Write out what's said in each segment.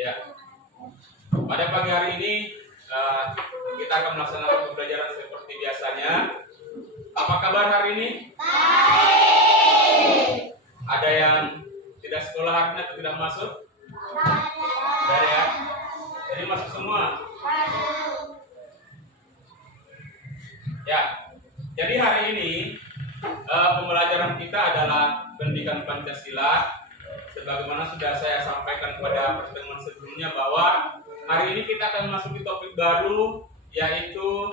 Ya, pada pagi hari ini kita akan melaksanakan pembelajaran seperti biasanya. Apa kabar hari ini? Baik. Ada yang tidak sekolah hari ini atau tidak masuk? Ada ya. Jadi masuk semua. Ya. Jadi hari ini pembelajaran kita adalah pendidikan Pancasila. Sebagaimana sudah saya sampaikan pada pertemuan sebelumnya bahwa hari ini kita akan memasuki topik baru, yaitu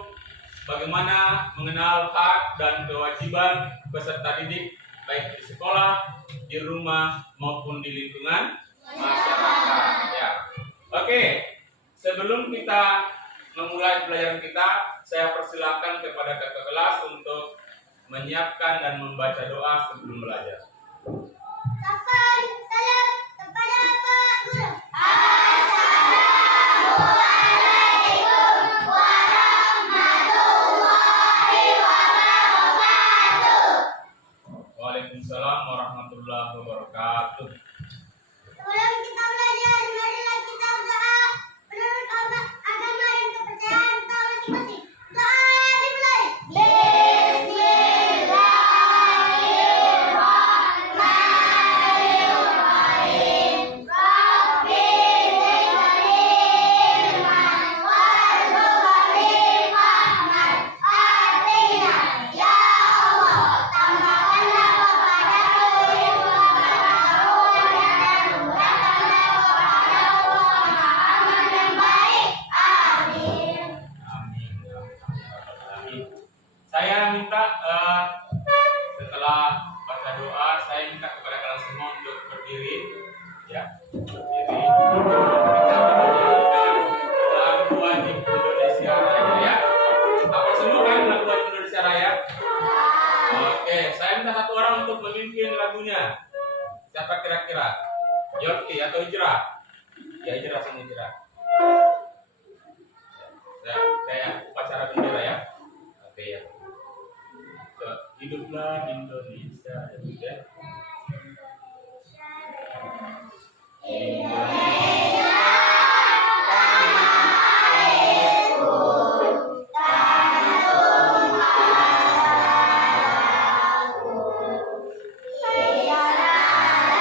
bagaimana mengenal hak dan kewajiban peserta didik baik di sekolah, di rumah maupun di lingkungan masyarakat. Ya. Oke, sebelum kita memulai pelajaran kita, saya persilakan kepada kakak kelas untuk menyiapkan dan membaca doa sebelum belajar. Salam kepada Pak Guru. Assalamualaikum warahmatullahi wabarakatuh. Waalaikumsalam warahmatullahi wabarakatuh. Sebelum kita belajar, marilah kita berdoa menurut agama dan kepercayaan kita masing-masing. Doa dimulai. Bismillahirrahmanirrahim. Rabbi zidni ilman warzuqni fahman. Atina ya Allah, tambahkanlah kepadaku ilmu pengetahuan dan pemahaman yang baik. Amin. Amin. Saya minta setelah baca doa, saya minta kepada kalian semua untuk berdiri, ya, berdiri. Kita menyanyikan lagu wajib Indonesia Raya, ya. Apa semua kan lagu wajib Indonesia Raya? Oke, saya minta satu orang untuk memimpin lagunya. Siapa kira-kira? Yorki atau Hijrah? Ya, Hijrah sama Hijrah. Ya, kayak upacara bendera ya. Oke ya. Hiduplah Indonesia, ya sudah. Indonesia tanah airku, tanah tumpah darahku. Di sanalah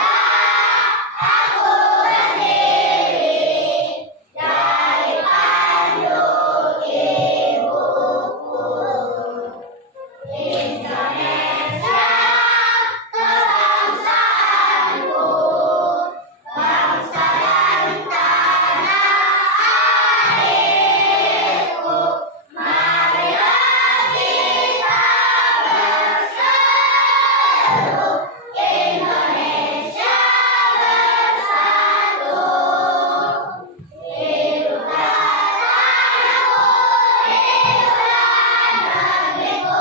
aku berdiri dari tanduk ibuku. Indonesia kebangsaanku, bangsa dan tanah airku. Marilah kita berseru, Indonesia bersatu. Hiduplah tanahku, hiduplah negeriku,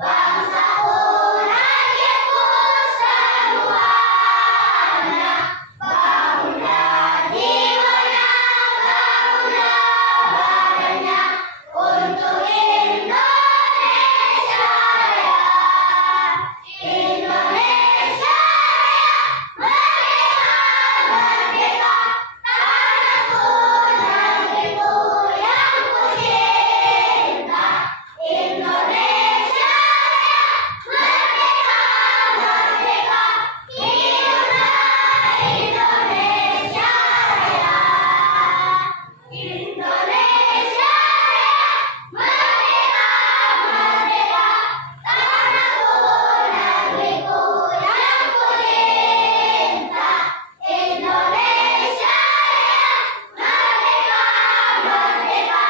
bangsaku, rakyatku semuanya. Bangunlah jiwanya, bangunlah badannya untuk Indonesia Raya. Indonesia Raya, merdeka, merdeka, tanahku, negeriku yang kucinta. Indonesia Raya, merdeka, merdeka, hiduplah Indonesia Raya. Indonesia Raya, merdeka, merdeka, tanahku, negeriku yang kucinta. Indonesia Raya, merdeka, merdeka,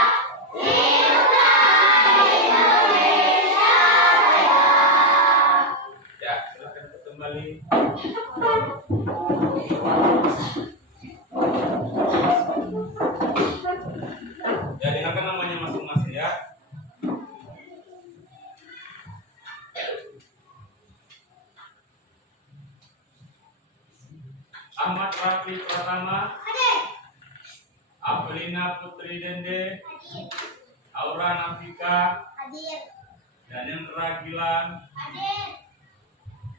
hiduplah Indonesia Raya. Ya, silakan kembali. Ya, dengarkan namanya masing-masing ya. Ahmad Rafi Pratama, Hadir. Apelina Putri Dende, Hadir. Aura Nafika, Hadir. Danendra Gilang, Hadir.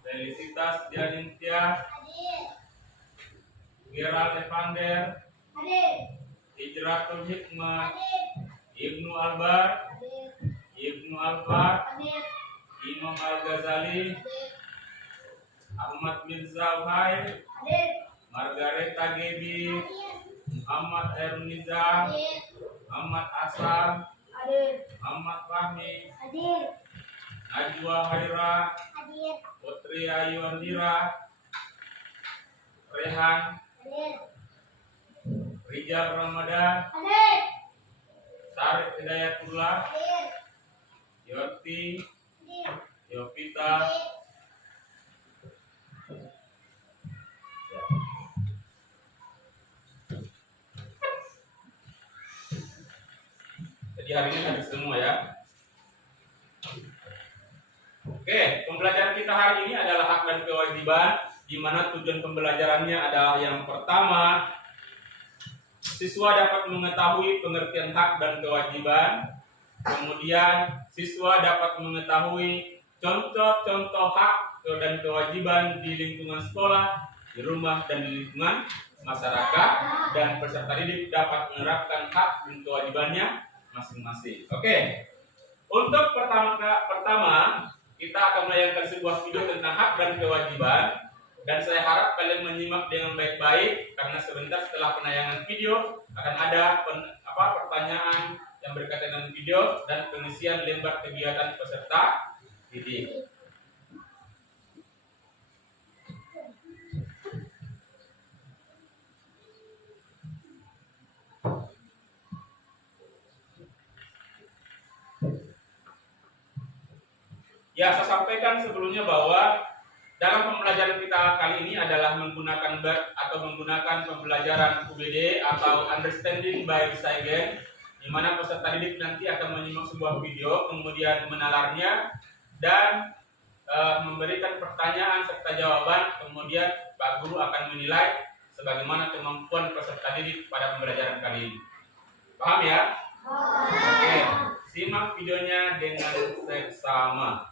Felicitas Dianintya, Hadir. Gerald Evander, Hadir. Hijratul Hikmah, Hadir. Ibnu Albar, Hadir. Ibnu Albar, Hadir. Imam Al-Ghazali, Hadir. Ahmad Mirza Wahid, Hadir. Margareta Gebi, Hadir. Muhammad Herniza, Hadir. Muhammad Aslam, Hadir. Muhammad Fahmi, Hadir. Najwa Haira, Hadir. Putri Ayu Andira, Rehan, Hadir. Rijal Ramadan, Hadir. Sarif Hidayatullah, Hadir. Yoti, Hadir. Yovita. Jadi hari ini habis semua ya. Oke, pembelajaran kita hari ini adalah hak dan kewajiban, di mana tujuan pembelajarannya adalah yang pertama, siswa dapat mengetahui pengertian hak dan kewajiban. Kemudian, siswa dapat mengetahui contoh-contoh hak dan kewajiban di lingkungan sekolah, di rumah, dan di lingkungan masyarakat. Dan peserta didik dapat menerapkan hak dan kewajibannya masing-masing. Oke, untuk pertama kita akan menayangkan sebuah video tentang hak dan kewajiban. Dan saya harap kalian menyimak dengan baik-baik, karena sebentar setelah penayangan video akan ada pertanyaan yang berkaitan dengan video dan pengisian lembar kegiatan peserta didik. Ya, saya sampaikan sebelumnya bahwa dalam pembelajaran kita kali ini adalah menggunakan pembelajaran UBD atau Understanding by Saigen, di mana peserta didik nanti akan menyimak sebuah video, kemudian menalarnya dan memberikan pertanyaan serta jawaban, kemudian Pak Guru akan menilai sebagaimana kemampuan peserta didik pada pembelajaran kali ini. Paham ya? Oke, simak videonya dengan seksama.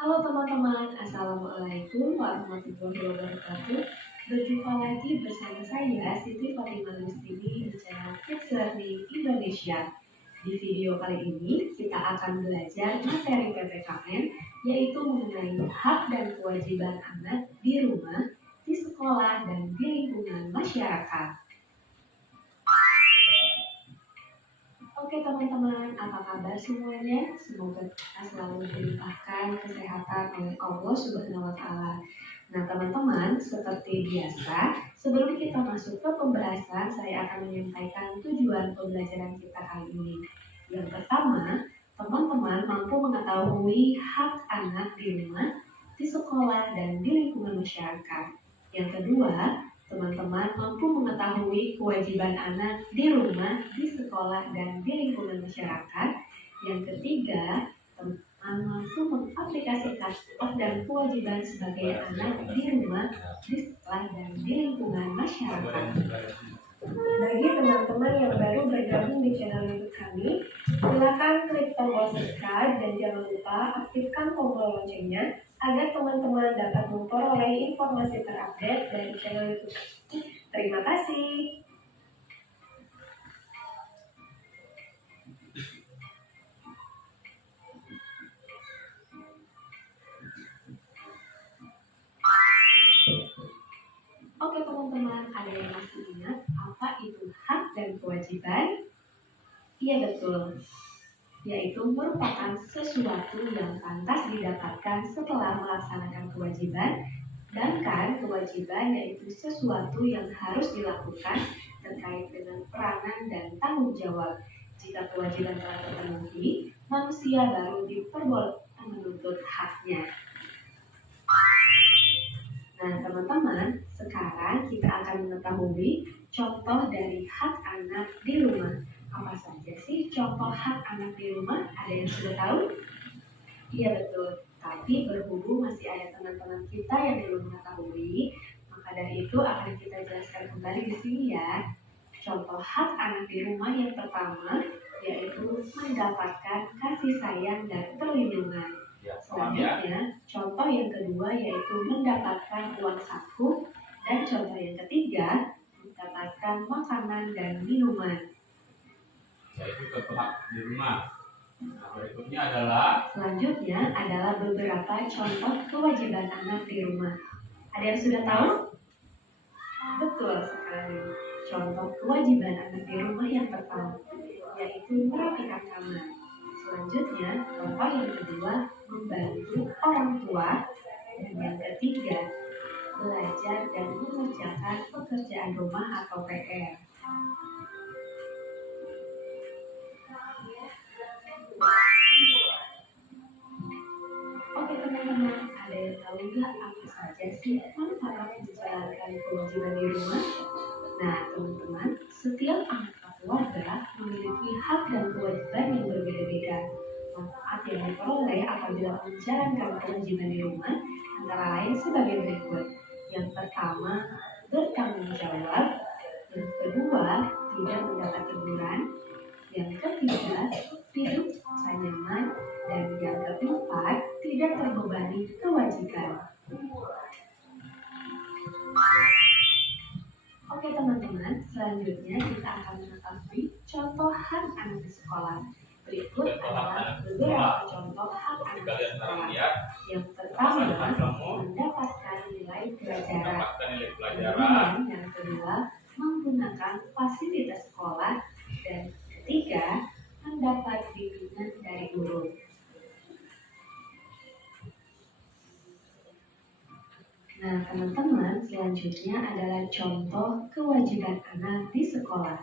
Halo teman-teman, Assalamualaikum warahmatullahi wabarakatuh. Berjumpa lagi bersama saya Siti Fatimah Lustini di channel Kids Learning Indonesia. Di video kali ini kita akan belajar materi PPKN, yaitu mengenai hak dan kewajiban anak di rumah, di sekolah, dan di lingkungan masyarakat. Oke teman-teman, apa kabar semuanya? Semoga kita selalu dilimpahkan kesehatan oleh Allah Subhanahu wa Ta'ala. Nah teman-teman, seperti biasa, sebelum kita masuk ke pembahasan, saya akan menyampaikan tujuan pembelajaran kita kali ini. Yang pertama, teman-teman mampu mengetahui hak anak di rumah, di sekolah, dan di lingkungan masyarakat. Yang kedua, teman-teman mampu mengetahui kewajiban anak di rumah, di sekolah, dan di lingkungan masyarakat. Yang ketiga, teman-teman mampu mengaplikasikan hak dan kewajiban sebagai anak di rumah, di sekolah, dan di lingkungan masyarakat. Bagi teman-teman yang baru bergabung di channel YouTube kami, silakan klik tombol subscribe dan jangan lupa aktifkan tombol loncengnya agar teman-teman dapat memperoleh informasi terupdate dari channel YouTube. Terima kasih. Oke teman-teman, ada yang masih ingat apa itu hak dan kewajiban? Iya betul, yaitu merupakan sesuatu yang pantas didapatkan setelah melaksanakan kewajiban. Sedangkan kewajiban yaitu sesuatu yang harus dilakukan terkait dengan peranan dan tanggung jawab. Jika kewajiban telah terpenuhi, manusia baru menuntut haknya. Nah, teman-teman, sekarang kita akan mengetahui contoh dari hak anak di rumah. Apa saja sih contoh hak anak di rumah? Ada yang sudah tahu? Iya, betul. Tapi berhubung masih ada teman-teman kita yang belum mengetahui, maka dari itu akan kita jelaskan kembali di sini ya. Contoh hak anak di rumah yang pertama yaitu mendapatkan kasih sayang dan perlindungan. Selanjutnya, contoh yang kedua yaitu mendapatkan uang saku, dan contoh yang ketiga mendapatkan makanan dan minuman. Yaitu contoh hak di rumah. Nah, berikutnya adalah Selanjutnya adalah beberapa contoh kewajiban anak di rumah. Ada yang sudah tahu? Betul sekali. Contoh kewajiban anak di rumah yang pertama yaitu merapikan kamar. Selanjutnya, contoh yang kedua membantu orang tua, dan yang ketiga belajar dan mengerjakan pekerjaan rumah atau PR. Oke teman-teman, ada yang tahu nggak apa saja sih manfaat menjalankan kewajiban di rumah? Nah teman-teman, setiap anggota keluarga memiliki hak dan kewajiban yang berbeda-beda. Manfaat yang diperoleh apabila menjalankan kewajiban di rumah antara lain sebagai berikut. Yang pertama, bertanggung jawab. Yang kedua, tidak mendapat teguran. Yang ketiga, hidup senyaman. Dan yang keempat, tidak terbebani kewajiban. Oke teman-teman, selanjutnya kita akan mengetahui contoh hak anak di sekolah. Berikut adalah beberapa contoh hak anak di sekolah. Yang pertama, mendapatkan nilai pelajaran. Kemudian yang kedua, menggunakan fasilitas sekolah. Dan ketiga, mendapat bimbingan dari guru. Nah, teman-teman, selanjutnya adalah contoh kewajiban anak di sekolah.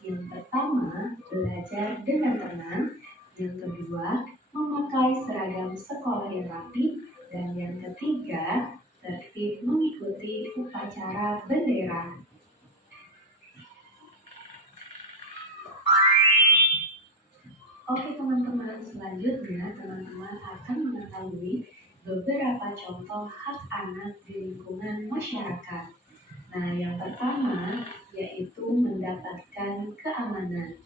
Yang pertama, belajar dengan tenang. Yang kedua, memakai seragam sekolah yang rapi. Dan yang ketiga, tertib mengikuti upacara bendera. Oke teman-teman, selanjutnya teman-teman akan mengetahui beberapa contoh hak anak di lingkungan masyarakat. Nah, yang pertama yaitu mendapatkan keamanan.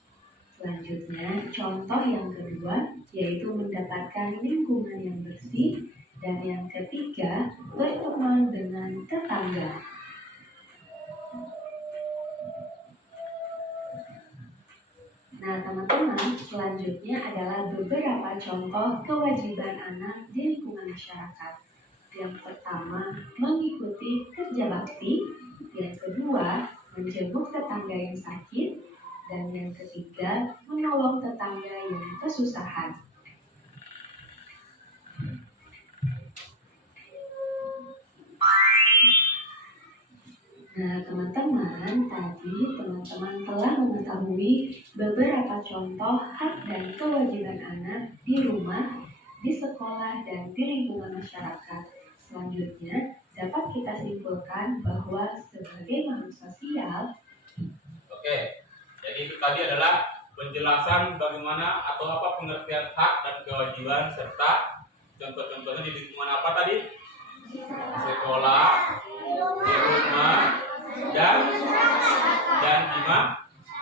Selanjutnya, contoh yang kedua yaitu mendapatkan lingkungan yang bersih. Dan yang ketiga, berteman dengan tetangga. Nah, teman-teman, selanjutnya adalah beberapa contoh kewajiban anak di lingkungan masyarakat. Yang pertama, mengikuti kerja bakti. Yang kedua, menjenguk tetangga yang sakit. Dan yang ketiga, menolong tetangga yang kesusahan. Nah, teman-teman, tadi teman-teman telah mengetahui beberapa contoh hak dan kewajiban anak di rumah, di sekolah, dan di lingkungan masyarakat. Selanjutnya, dapat kita simpulkan bahwa sebagai makhluk sosial. Oke, jadi itu tadi adalah penjelasan bagaimana atau apa pengertian hak dan kewajiban serta contoh-contohnya di lingkungan apa tadi? Sekolah, di rumah, dan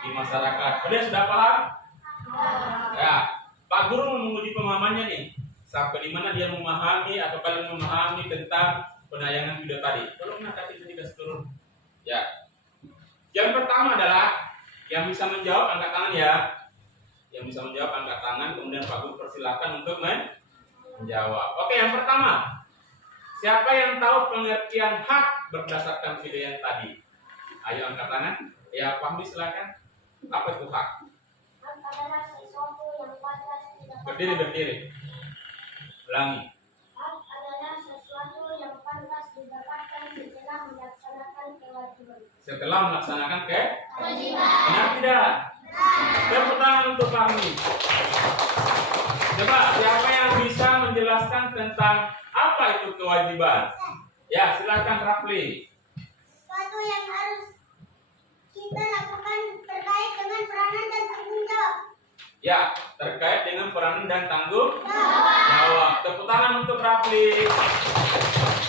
di masyarakat. Kalian sudah paham? Ya, Pak Guru menguji pemahamannya nih. Sampai di mana dia memahami atau kalian memahami tentang penayangan video tadi. Tolong angkat itu juga seluruh. Ya. Yang pertama adalah yang bisa menjawab angkat tangan ya. Yang bisa menjawab angkat tangan, kemudian Pak Guru persilakan untuk menjawab. Oke, yang pertama. Siapa yang tahu pengertian hak berdasarkan video yang tadi? Ayo angkat tangan. Ya, Pak Hamdi silakan. Apa itu hak? Hak adalah sesuatu yang pantas didapatkan. Berdiri. Ulangi. Hak adalah sesuatu yang pantas didapatkan setelah melaksanakan kewajiban. Setelah melaksanakan Kewajiban. benar tidak? Tepuk tangan untuk Pak Hamdi. Coba siapa yang bisa menjelaskan menjelaskan tentang apa itu kewajiban. Ya, silakan Rafli. Sesuatu yang harus kita lakukan terkait dengan peranan dan tanggung jawab. Ya, terkait dengan peranan dan tanggung jawab. Tepuk tangan untuk Rafli.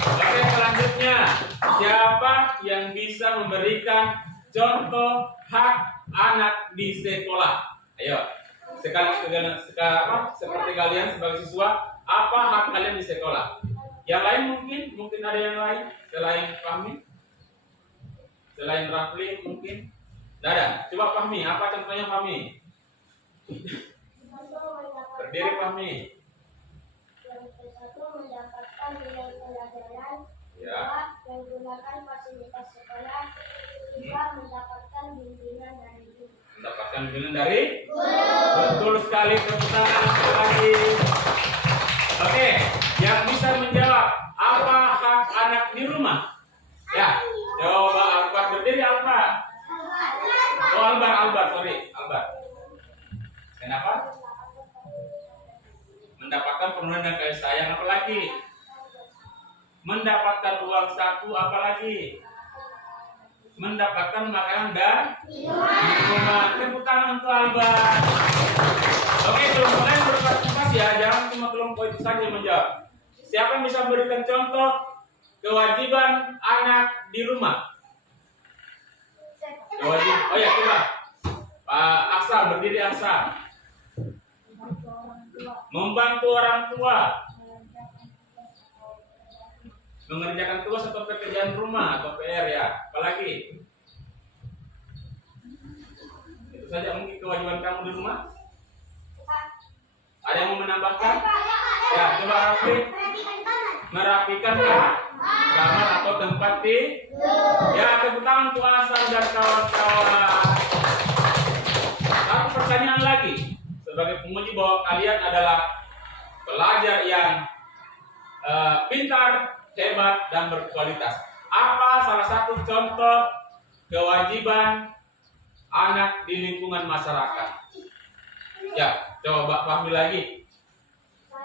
Oke, selanjutnya, siapa yang bisa memberikan contoh hak anak di sekolah? Ayo, seperti kalian sebagai siswa, apa hak kalian di sekolah? Yang lain mungkin ada yang lain selain Fahmi, selain Rafli mungkin. Tidak ada. Coba Fahmi, apa contohnya Fahmi? Berdiri Fahmi. Yang ke-1 mendapatkan nilai pelajaran. Ya. 2 menggunakan fasilitas sekolah. 3 mendapatkan bimbingan dari guru. Mendapatkan bimbingan dari guru. Betul sekali, tepuk tangan sekali lagi. Oke, yang bisa menjawab apa hak anak di rumah? Ya, coba Albar berdiri Albar. Oh Albar, sorry Albar. Kenapa? Mendapatkan penuhan dan kasih sayang, apa lagi? Mendapatkan uang saku, apa lagi? Mendapatkan makanan dan minuman. Tepuk tangan untuk Albar. Oke, kelompok lain berpartisipasi ya, jangan cuma kelompok itu saja yang menjawab. Siapa yang bisa memberikan contoh kewajiban anak di rumah? Kewajiban. Oh ya, coba. Pak Asa, berdiri Asa. Membantu orang tua. Mengerjakan tugas atau pekerjaan rumah atau PR ya. Apalagi? Itu saja mungkin kewajiban kamu di rumah. Ada yang mau menambahkan? Ya, coba Rafli. Merapikan kamar atau tempat tidur. Ya, tepuk tangan untuk Asa dan kawan-kawan. Satu pertanyaan lagi. Sebagai penguji bahwa kalian adalah pelajar yang pintar, hebat, dan berkualitas. Apa salah satu contoh kewajiban anak di lingkungan masyarakat? Ya, coba Fahmi lagi. 1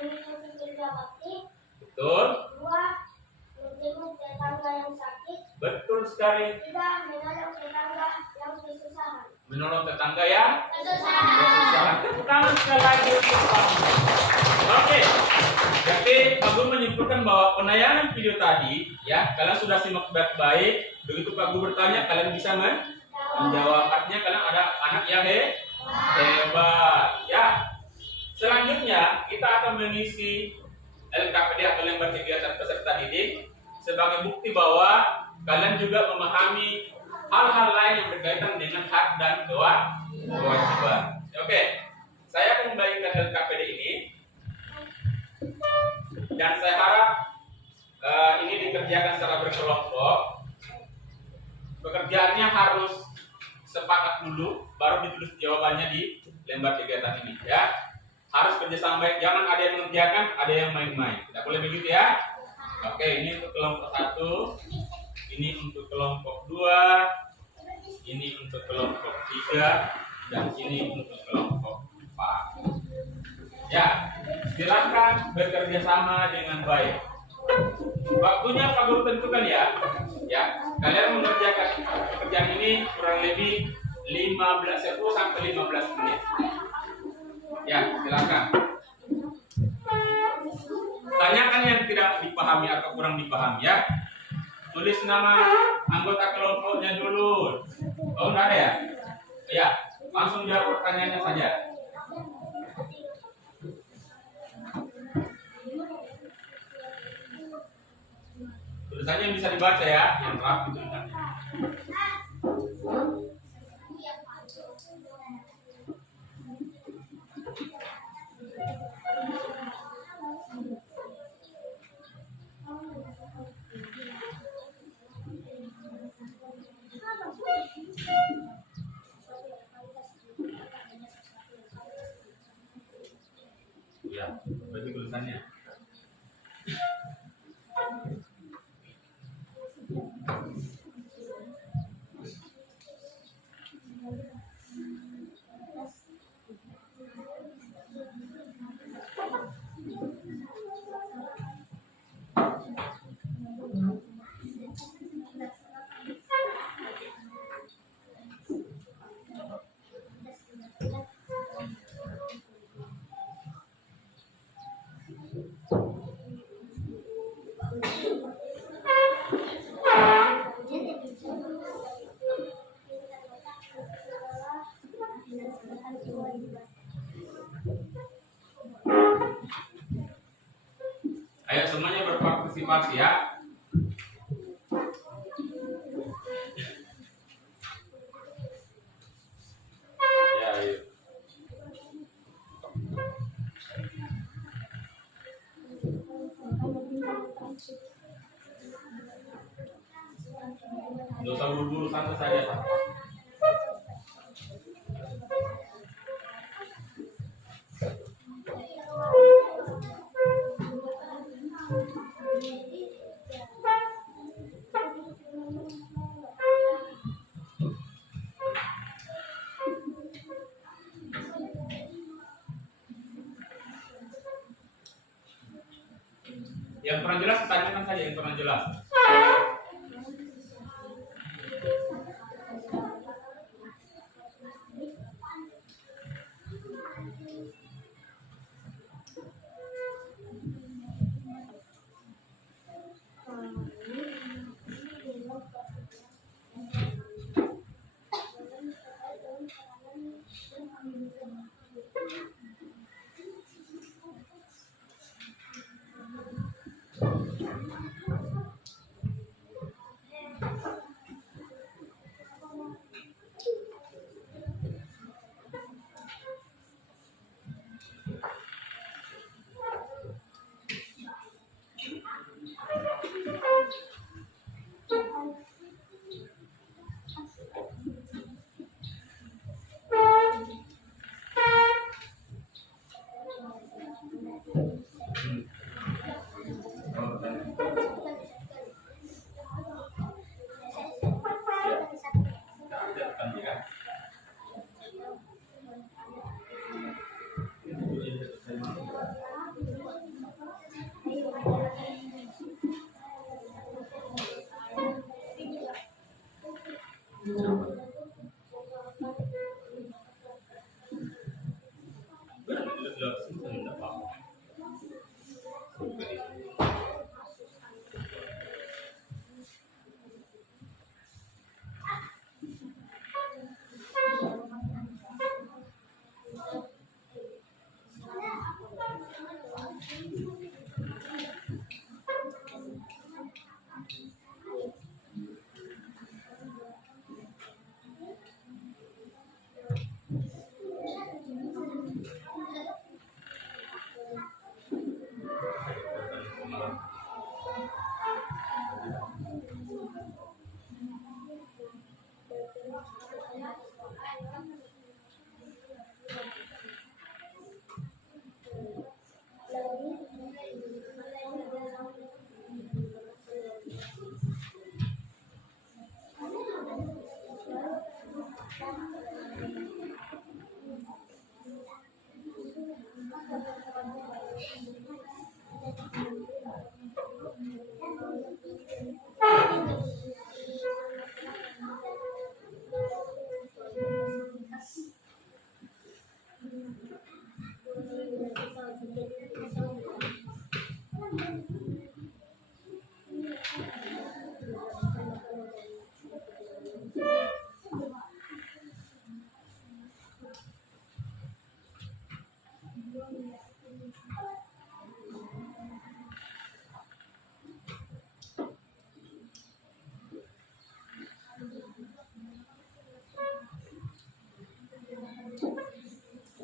mengikuti kerja bakti. Betul. 2 menjenguk tetangga yang sakit. Betul sekali. 3 menolong tetangga yang kesusahan. Menolong tetangga yang Kesusahan. kesusahan. Tepuk tangan sekali lagi untuk Fahmi. Oke. Jadi Pak Guru menyimpulkan bahwa penayangan video tadi, ya, kalian sudah simak baik-baik. Begitu Pak Guru bertanya, kalian bisa menjawab. Artinya kalian ada anak yang hebat. Ya. Selanjutnya kita akan mengisi LKPD atau lembar kegiatan peserta didik sebagai bukti bahwa kalian juga memahami hal-hal lain yang berkaitan dengan hak dan kewajiban. Oke, saya akan membagikan LKPD ini dan saya harap ini dikerjakan secara berkelompok. Pekerjaannya harus sepakat dulu, baru ditulis jawabannya di lembar kegiatan ini. Ya, harus kerjasama baik. Jangan ada yang mengerjakan, ada yang main-main. Tidak boleh begitu ya. Oke, ini untuk kelompok 1, ini untuk kelompok 2, ini untuk kelompok 3, dan ini untuk kelompok 4. Ya, silakan bekerja sama dengan baik. Waktunya Pak Guru tentukan ya. Ya, kalian mengerjakan pekerjaan ini kurang lebih 10 sampai 15 menit. Ya, silakan. Tanyakan yang tidak dipahami atau kurang dipahami ya. Tulis nama anggota kelompoknya dulu. Oh, enggak ada ya? Ya, langsung jawab pertanyaannya saja. Tulisannya yang bisa dibaca ya, yang rapi tulisannya. Ya, bagi tulisannya. motivasi ya. Ya, yuk. Nggak usah buru-buru, santai saja Pak. Yang pernah jelas tanyakan saja yang pernah jelas.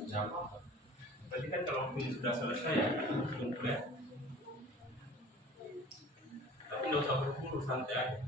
Nggak apa-apa. Berarti kan kalau film sudah selesai ya, tunggu ya. Tapi nggak usah buru-buru, santai aja.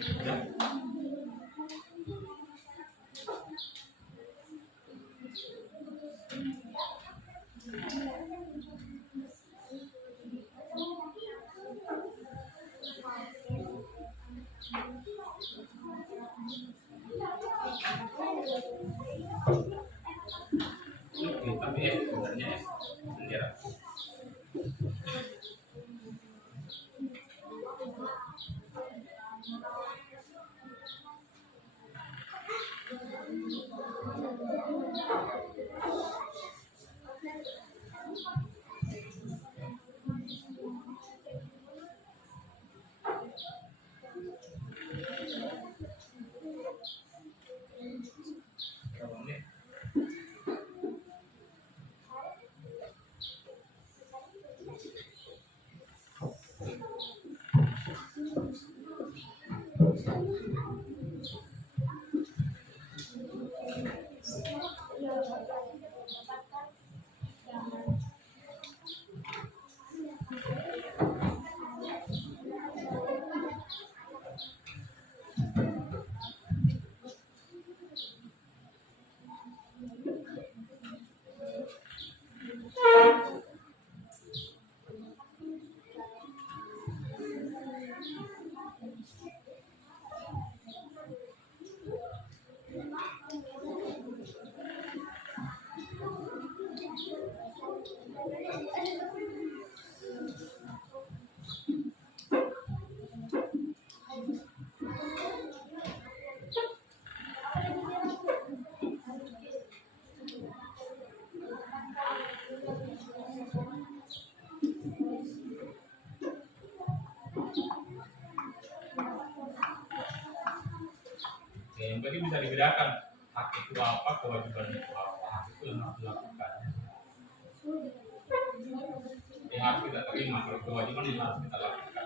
Ya. Oke, tapi sebenarnya sendiri. Berapa menit? Oke, berarti bisa dibedakan hak itu apa, kewajiban itu apa, hak itu yang harus dilakukan. Yang harus kita terima, kalau kewajiban yang harus kita lakukan.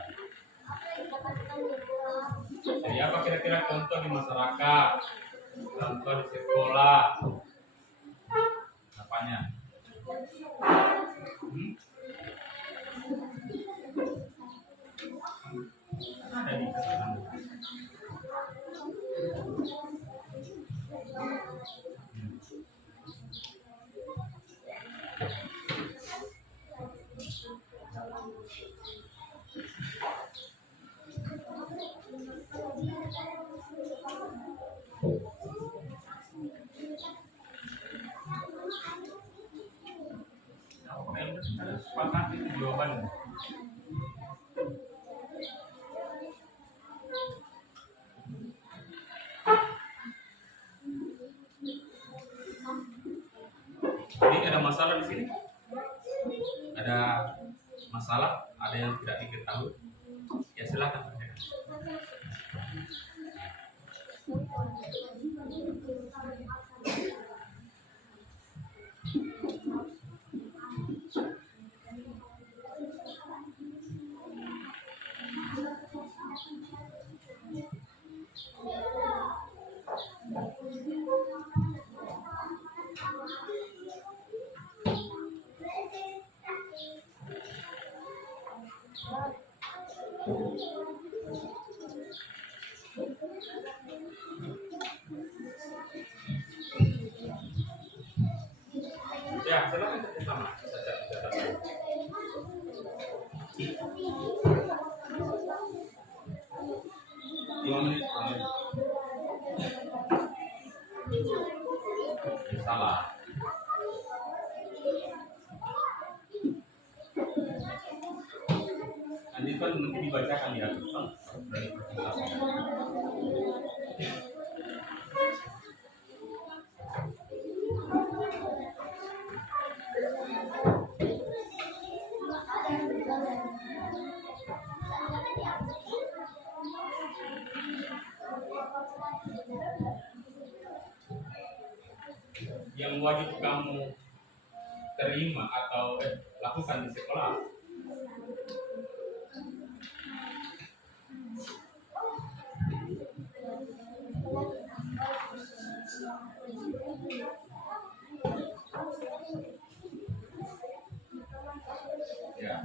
Jadi apa kira-kira contoh di masyarakat, contoh di sekolah, apanya? Ada di sana. Sepakat itu jawabannya. Jadi ada masalah di sini? Ada masalah? Ada yang tidak diketahui? Ya silakan tanyakan. Ya, silakan sama. Bisa. 2 menit. Salah. Nanti kan dibacakan ya, dari pertanyaan. Yang wajib kamu terima atau lakukan di sekolah. Ya.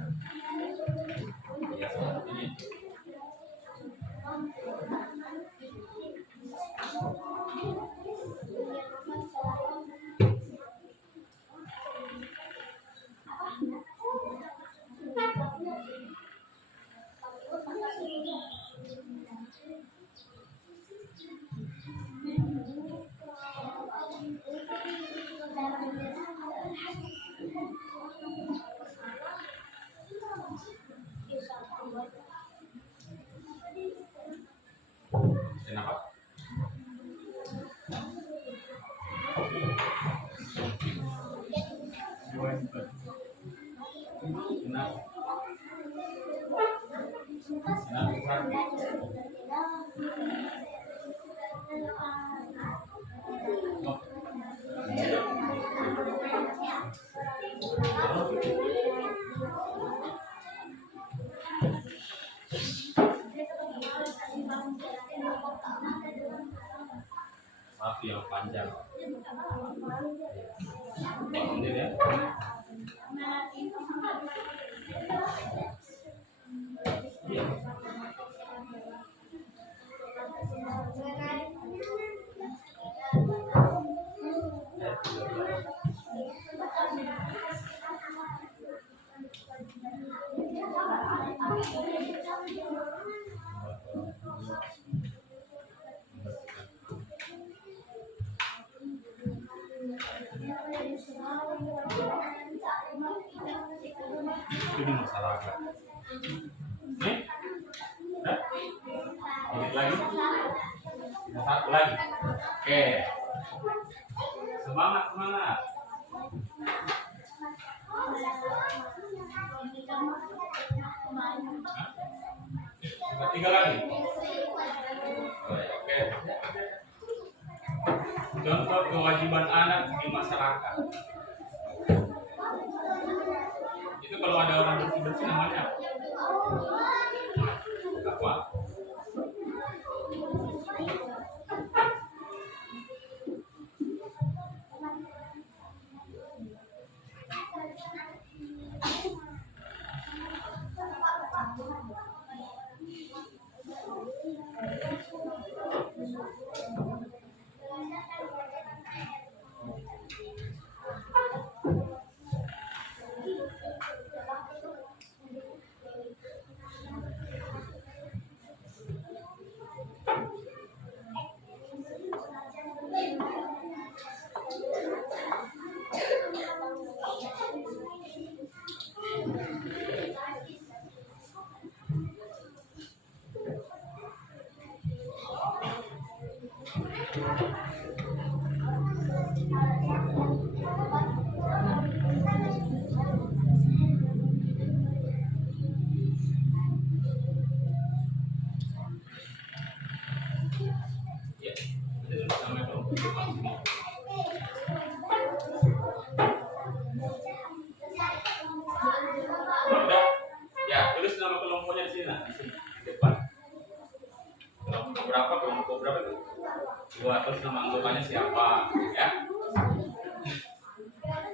Ya, seperti ini. Senang besar. Sapi yang panjang. Bangun dia ya. Itu di masyarakat. Nih, udah? Dikit lagi. Satu lagi. Oke. Semangat, semangat. Tiga lagi. Oke. Contoh kewajiban anak di masyarakat. Itu kalau ada orang bersih-bersih namanya apa? Ya, itu namanya kelompok. Udah, ya tulis nama kelompoknya di sini, nah, di sini di depan. Kelompok berapa? Kelompok berapa itu? Dua, terus nama anggotanya siapa? Ya.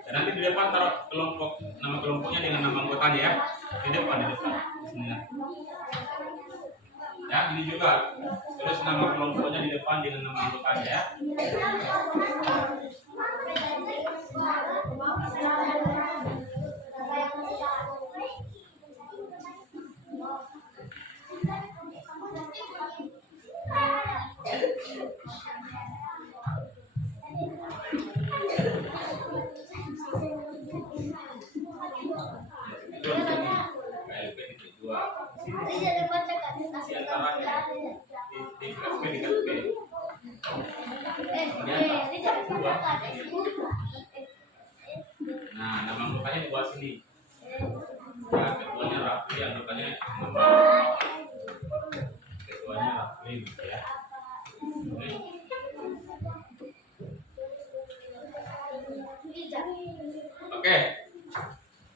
Dan nanti di depan taruh kelompok, nama kelompoknya dengan nama anggotanya ya. Di depan, di depan. Di sini. Ya, ini juga. Terus nama kelompoknya di depan dengan nama anggotanya ya. Nah, nama anggotanya di bawah sini. Ya, ketuanya Rafli, anggotanya nama. Ketuanya Rafli, ya. Oke.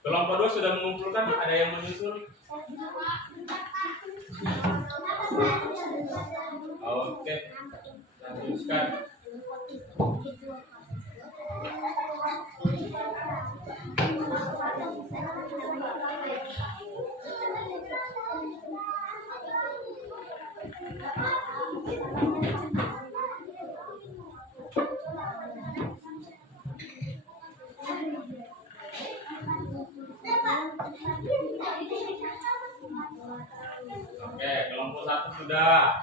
Kelompok 2 sudah mengumpulkan, ada yang menyusul? Oke. Lanjutkan. Oke, kelompok 1 sudah.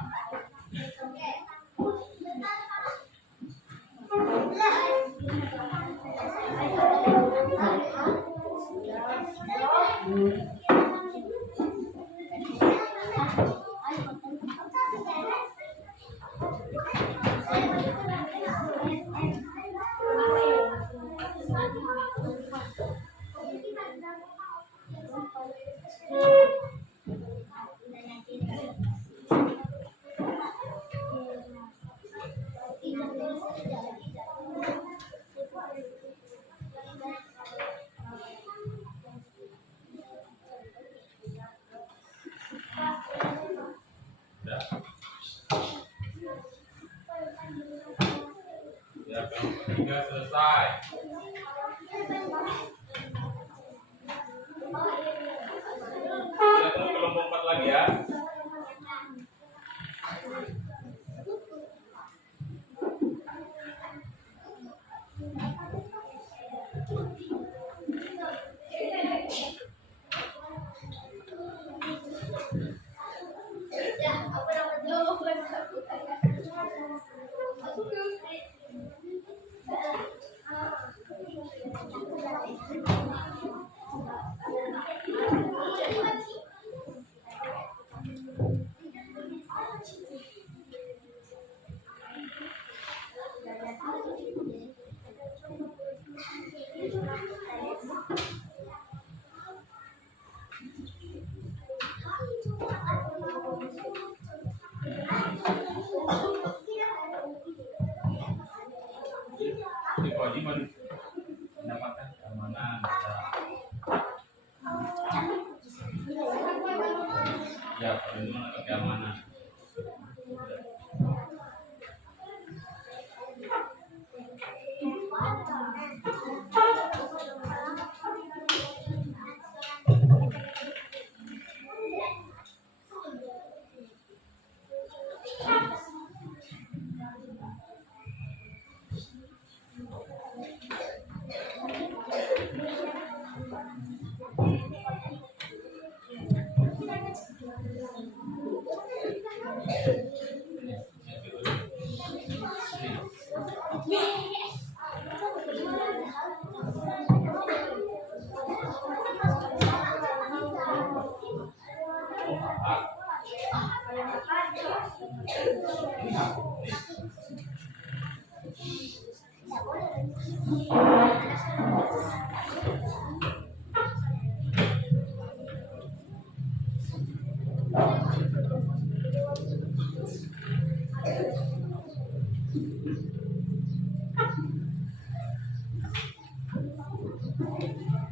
3 selesai. Kita tunggu kelompok 4 lagi ya. Ini kewajiban mendapatkan keamanan. Ya, perlindungan atau keamanan.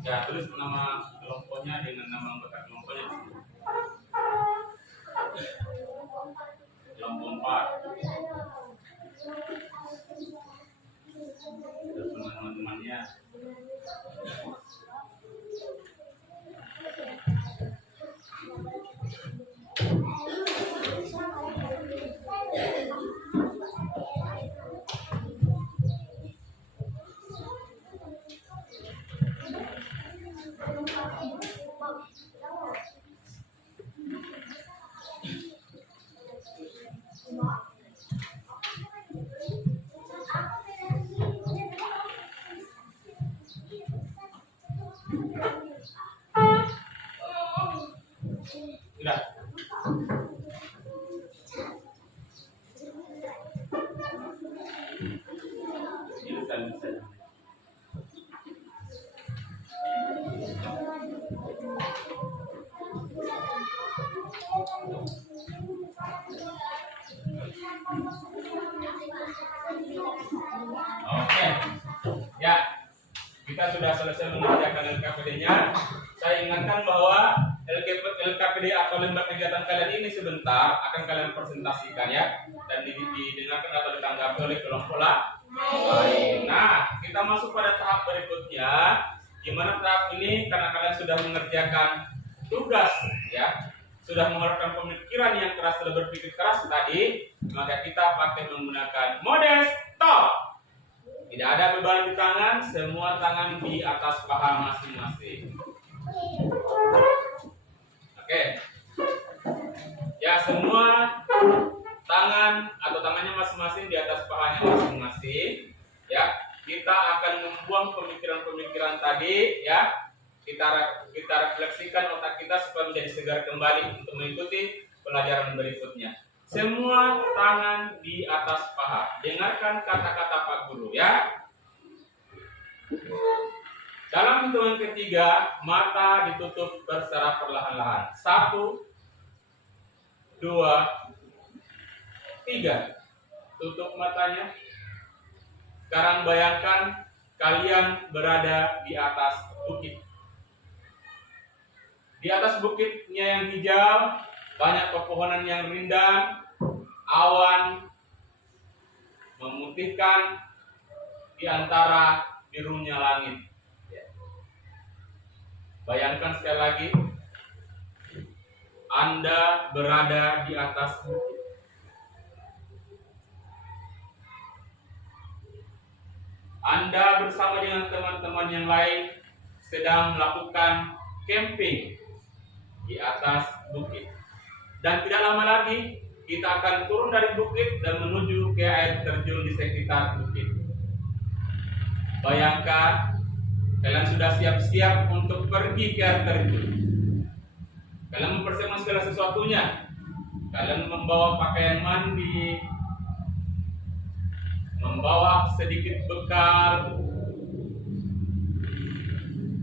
Ya, tulis nama kelompoknya dengan nama anggota kelompoknya. Kelompok 4. Terus teman-temannya. Sudah. Bisa. Oke. Ya, kita sudah selesai mengerjakan LKPD-nya. Saya ingatkan bahwa LKPD atau lembar kegiatan kalian ini sebentar akan kalian presentasikan ya, dan didengarkan atau ditanggapi oleh kelompok lain. Nah, kita masuk pada tahap berikutnya, di mana tahap ini karena kalian sudah mengerjakan tugas ya, sudah mengeluarkan pemikiran yang keras dan berpikir keras tadi, maka kita pakai menggunakan mode stop. Tidak ada beban di tangan, semua tangan di atas paha masing-masing. Oke. Ya, semua tangan atau tangannya masing-masing di atas pahanya masing-masing. Ya, kita akan membuang pemikiran-pemikiran tadi ya. Kita refleksikan otak kita supaya menjadi segar kembali untuk mengikuti pelajaran berikutnya. Semua tangan di atas paha. Dengarkan kata-kata Pak Guru ya. Dalam hitungan ketiga, mata ditutup secara perlahan-lahan. 1, 2, 3. Tutup matanya. Sekarang bayangkan kalian berada di atas bukit. Di atas bukitnya yang hijau, banyak pepohonan yang rindang, awan memutihkan, di antara birunya langit. Ya. Bayangkan sekali lagi, Anda berada di atas bukit. Anda bersama dengan teman-teman yang lain sedang melakukan camping di atas bukit. Dan tidak lama lagi kita akan turun dari bukit dan menuju ke air terjun di sekitar bukit. Bayangkan kalian sudah siap-siap untuk pergi ke air terjun. Kalian mempersiapkan segala sesuatunya. Kalian membawa pakaian mandi, membawa sedikit bekal.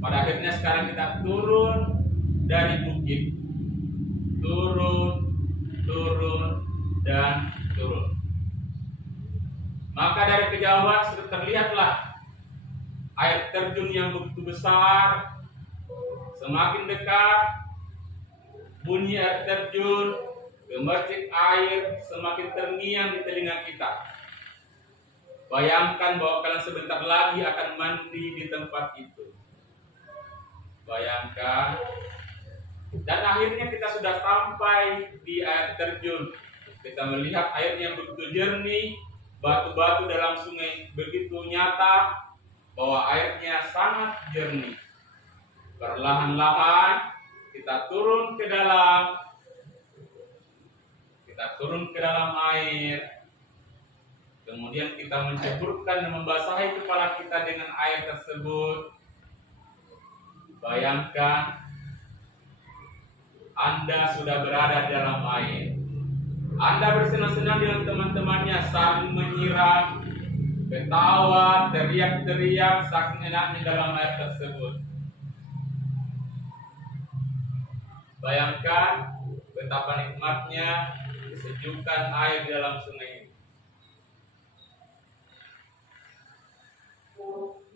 Pada akhirnya sekarang kita turun dari bukit. Turun, dan turun. Maka dari kejauhan sudah terlihatlah air terjun yang begitu besar. Semakin dekat, bunyi air terjun, gemercik air semakin terngiang di telinga kita. Bayangkan bahwa kalian sebentar lagi akan mandi di tempat itu. Bayangkan. Dan akhirnya kita sudah sampai di air terjun. Kita melihat air yang begitu jernih, batu-batu dalam sungai begitu nyata bahwa airnya sangat jernih. Perlahan-lahan kita turun ke dalam air. Kemudian kita menceburkan dan membasahi kepala kita dengan air tersebut. Bayangkan Anda sudah berada di dalam air. Anda bersenang-senang dengan teman-temannya, saling menyiram, ketawa, teriak-teriak, saking enaknya dalam air tersebut. Bayangkan betapa nikmatnya kesejukan air di dalam sungai ini.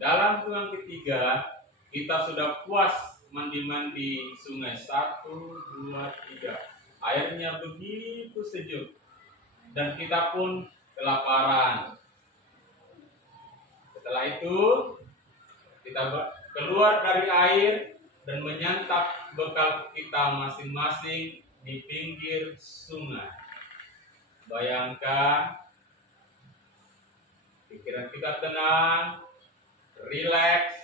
Dalam bulan ketiga, kita sudah puas mandi-mandi sungai 1, 2, 3. Airnya begitu sejuk dan kita pun kelaparan. Setelah itu kita keluar dari air dan menyantap bekal kita masing-masing di pinggir sungai. Bayangkan pikiran kita tenang, rileks.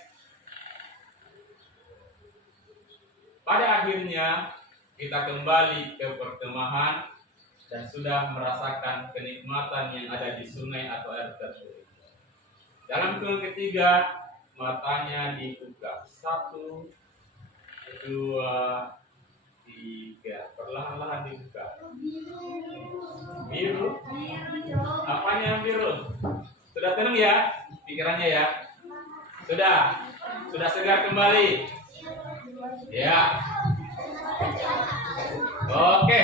Pada akhirnya kita kembali ke perkemahan dan sudah merasakan kenikmatan yang ada di sungai atau air terjun. Dalam hitungan ketiga, matanya dibuka. 1, 2, 3. Perlahan-lahan dibuka. Biru. Apanya yang biru? Sudah tenang ya pikirannya ya? Sudah segar kembali. Ya. Oke,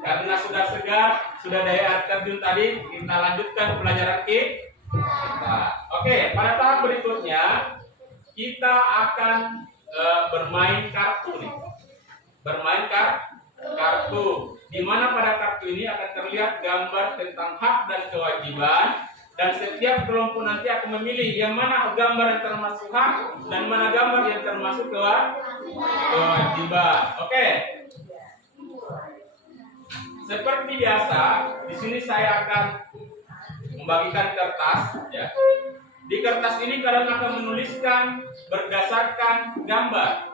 karena sudah segar, sudah dari air terjun tadi, kita lanjutkan pelajaran kita. Oke, pada tahap berikutnya kita akan bermain kartu nih. Bermain kartu. Di mana pada kartu ini akan terlihat gambar tentang hak dan kewajiban. Dan setiap kelompok nanti akan memilih yang mana gambar yang termasuk hak dan mana gambar yang termasuk kewajiban. Oke. Seperti biasa, di sini saya akan membagikan kertas. Ya. Di kertas ini kalian akan menuliskan berdasarkan gambar.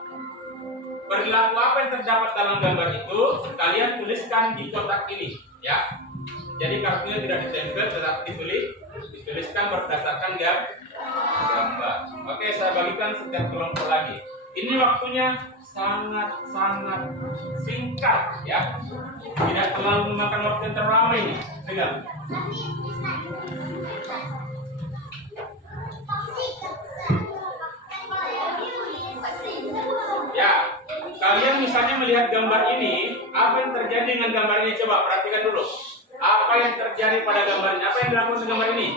Perilaku apa yang terdapat dalam gambar itu kalian tuliskan di kotak ini. Ya. Jadi kartunya tidak ditempel, tetapi dituliskan berdasarkan gambar. Oke, saya bagikan setiap kelompok lagi. Ini waktunya sangat singkat, ya. Tidak terlalu memakan waktu yang terlalu lama ini. Pegang. Ya, kalian misalnya melihat gambar ini, apa yang terjadi dengan gambar ini? Coba perhatikan dulu. Apa yang terjadi pada gambar ini? Apa yang dilakukan dengan gambar ini?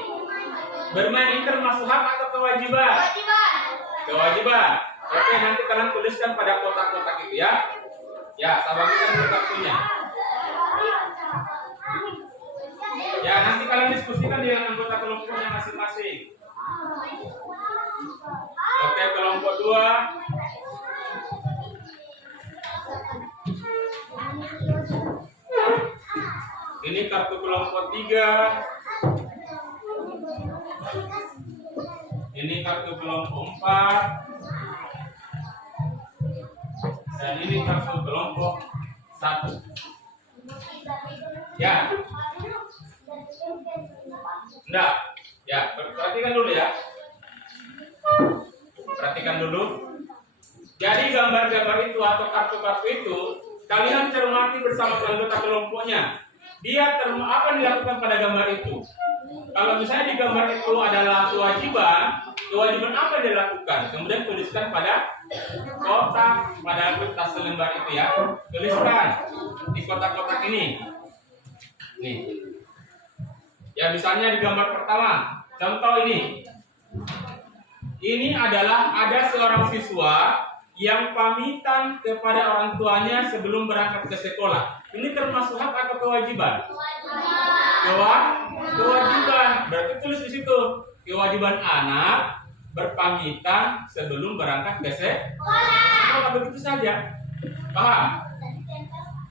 Bermain ini termasuk hak atau kewajiban? Kewajiban. Oke, nanti kalian tuliskan pada kotak-kotak itu ya. Ya, saya bagikan kartunya. Ya, nanti kalian diskusikan dengan anggota kelompoknya masing-masing. Ini kartu kelompok 3. Ini kartu kelompok 4. Dan ini kartu kelompok 1. Ya. Enggak. Ya, perhatikan dulu ya. Perhatikan dulu. Jadi gambar-gambar itu atau kartu-kartu itu kalian cermati bersama anggota kelompoknya. Dia apa yang dilakukan pada gambar itu? Kalau misalnya di gambar itu adalah kewajiban apa yang dilakukan? Kemudian tuliskan pada kotak, pada kertas selembar itu ya. Tuliskan di kotak-kotak ini. Nih. Ya misalnya di gambar pertama, contoh ini. Ini adalah ada seorang siswa yang pamitan kepada orang tuanya sebelum berangkat ke sekolah. Ini termasuk hak atau kewajiban? Kewajiban. Berarti tulis di situ kewajiban anak berpamitan sebelum berangkat ke sekolah. Begitu saja. Paham?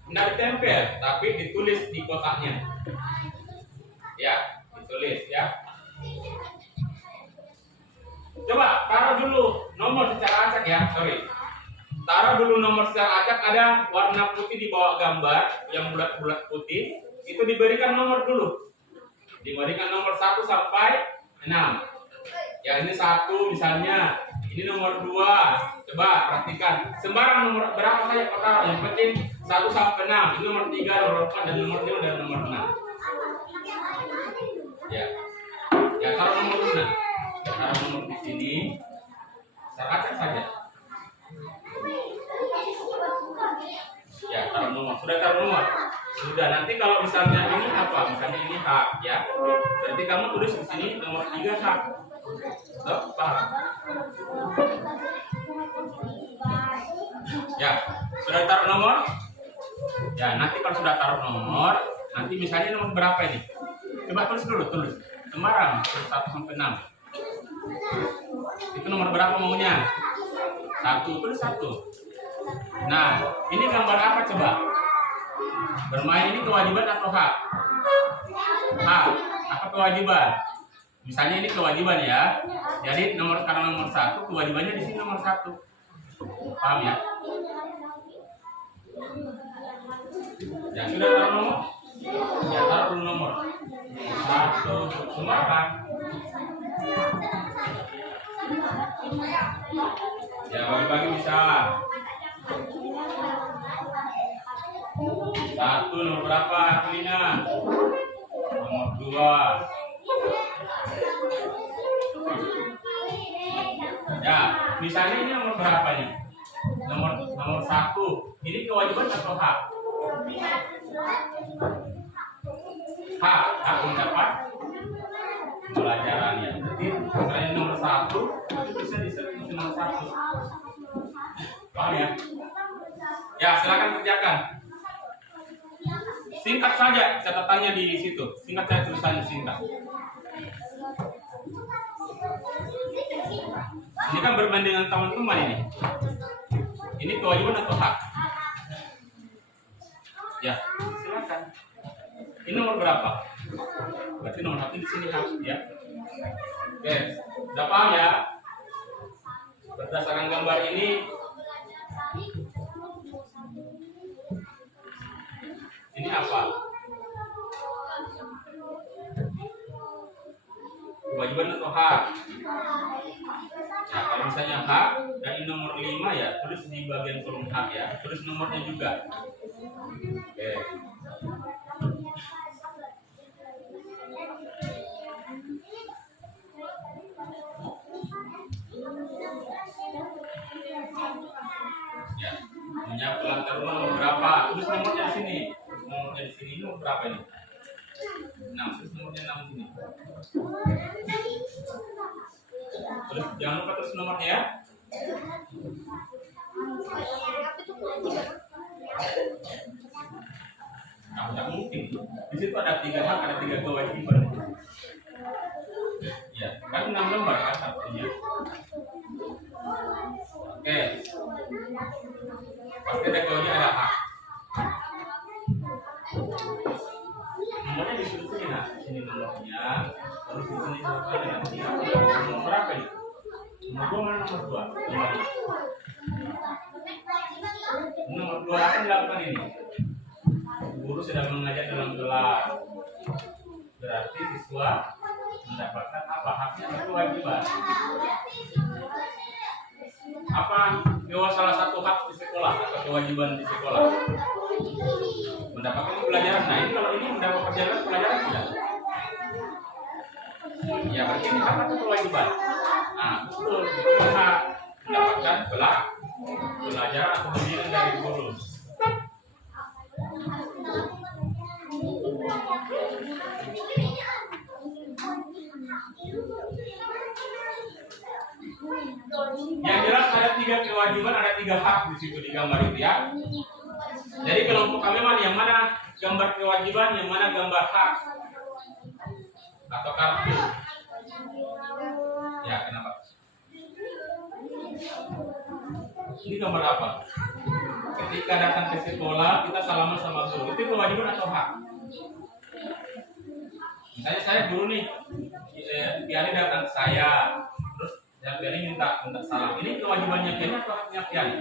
Tidak ditempel, tapi ditulis di kotaknya. Ya, ditulis ya. Coba taruh dulu nomor secara acak ya, sorry. Taruh dulu nomor secara acak, ada warna putih di bawah gambar yang bulat-bulat putih, itu diberikan nomor dulu. Diberikan nomor 1 sampai 6. Ya ini 1 misalnya, ini nomor 2. Coba perhatikan, sembarang nomor berapa saja kau taruh, yang penting 1 sampai 6. Ini nomor 3, nomor 4, dan nomor 5 dan nomor 6. Ya. Ya taruh nomor dulu nah. Taruh nomor di sini. Secara acak saja. Ya, taruh nomor. Sudah taruh nomor. Sudah. Nanti kalau misalnya ini apa? Misalnya ini hak, ya. Berarti kamu tulis di sini nomor 3 hak. Paham? Ya, sudah taruh nomor? Ya, nanti kalau sudah taruh nomor, nanti misalnya nomor berapa ini? Coba tulis dulu, tulis. Sembarang, 1 sampai 6. Itu nomor berapa maunya? 1, tulis 1. Nah, ini gambar apa coba? Bermain ini kewajiban atau hak? Hak. Apa kewajiban? Misalnya ini kewajiban ya. Jadi karena nomor 1, kewajibannya di sini nomor 1. Paham ya? Ya sudah taruh nomor? Ya taruh dulu nomor. 1, sembarang. Ya bagi-bagi bisa. 1 nomor berapa Lina? Nomor 2. Ya, misalnya ini nomor berapa nih? Nomor 1. Ini kewajiban atau hak? Hak mendapat pelajarannya. Jadi misalnya nomor 1 itu bisa disebut nomor 1. Paham ya? Ya, silakan kerjakan. Singkat saja catatannya di situ. Singkat saja tulisannya singkat. Ini kan berbanding dengan teman-teman ini. Ini kewajiban atau hak? Ya, silakan. Ini nomor berapa? Berarti nomor 1 di sini hak ya. Oke, sudah paham ya? Berdasarkan gambar ini apa? Kewajiban atau hak? Nah, kalau misalnya hak dan ini nomor 5 ya, tulis di bagian kolom hak ya, tulis nomornya juga. Oke. Ya, punya pelantar rumah nomor berapa? Tulis nomornya di sini. Nomornya di sini nomor berapa ini? 6. Terus nomornya 6 sini. Terus jangan lupa tulis nomornya ya. Nah, tidak mungkin. Di situ ada 3 hak, ada 3 kewajiban. Ya, kan 6 lembar kan satunya. Oke. Pasti ada kewajiban, ada hak. nomornya disuruh sini, nah sini nomornya, terus di sini jawabannya. Nomor berapa ini? Nomor 2 mana nomor 2? Nomor 2 apa yang dilakukan ini? Guru sedang mengajar dalam kelas. Berarti siswa mendapatkan apa? Haknya atau kewajiban? Apa salah satu hak di sekolah atau kewajiban di sekolah? Mendapatkan pelajaran. Nah ini kalau ini mendapat pelajaran tidak? Ya berarti ini hak atau kewajiban? Nah betul, itu hak mendapatkan pelajaran atau bimbingan dari guru. Yang jelas ada 3 kewajiban, ada 3 hak di situ di gambar itu ya. Jadi kelompok kami yang mana gambar kewajiban, yang mana gambar hak atau kartu? Ya kenapa? Ini gambar apa? Ketika datang ke sekolah kita salaman sama guru, itu kewajiban atau hak? Misalnya saya guru nih, Piani datang ke saya, terus Piani minta salam. Ini kewajibannya Piani atau haknya Piani?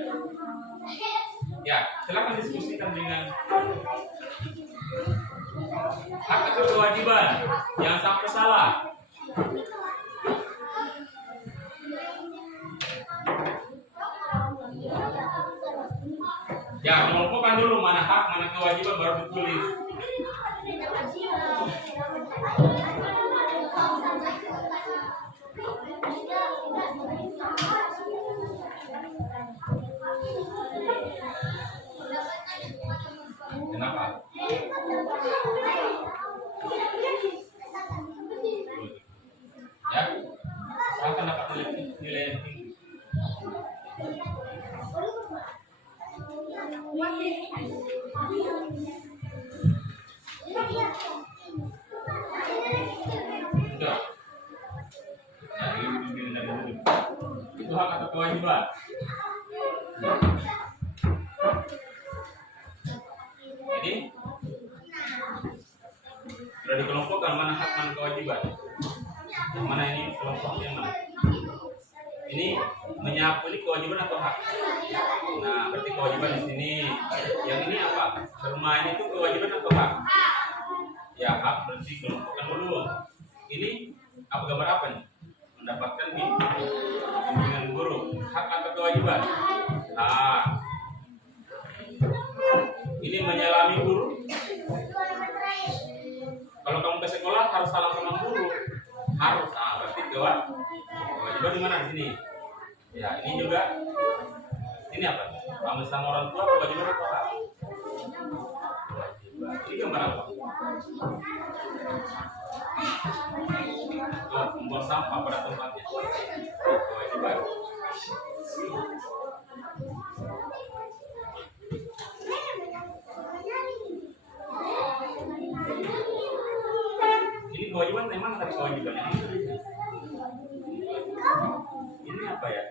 Ya, silakan diskusikan dengan hak atau kewajiban. Jangan sampai salah. Ya, kelompokkan dulu mana hak, mana kewajiban baru ditulis. Kenapa? Ya, akan dapat nilai yang tinggi. Itu hak atau kewajiban? Jadi sudah dikelompokkan mana hak mana kewajiban. Yang mana ini kelompoknya mana? Ini menyapu ini kewajiban atau hak? Nah, berarti kewajiban di sini. Yang ini apa? Bermain itu kewajiban atau hak? Ya hak, berarti kelompokkan dulu. Ini apa gambar apa nih? Mendapatkan bimbingan guru. Hak atau kewajiban? Hak. Ini menyalami guru. Kalau kamu ke sekolah harus salam sama guru. Harus. Nah, berarti kewajiban di mana di sini? Ya, ini juga. Ini apa? Kamu sama orang tua kewajiban atau hak? Kewajiban. Ini gambar apa? Oh, membuang sampah pada tempatnya. Kewajiban. Ini kewajiban memang ada kewajiban ini apa ya?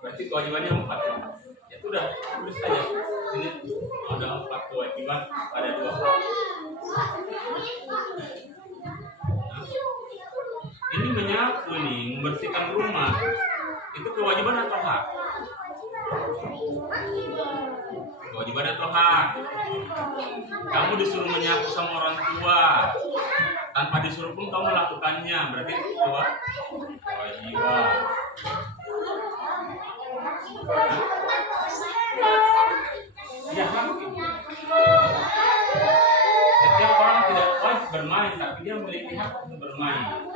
Berarti kewajibannya 4. Ya sudah, tulis saja. Ini ada 4 kewajiban, ada 2 hak. Ini menyapu nih, membersihkan rumah. Itu kewajiban atau hak? Kewajiban atau hak? Kamu disuruh menyapu sama orang tua. Tanpa disuruh pun kamu melakukannya. Berarti itu kewajiban. Ya, hak. Setiap orang tidak wajib bermain, tapi dia memiliki hak untuk bermain.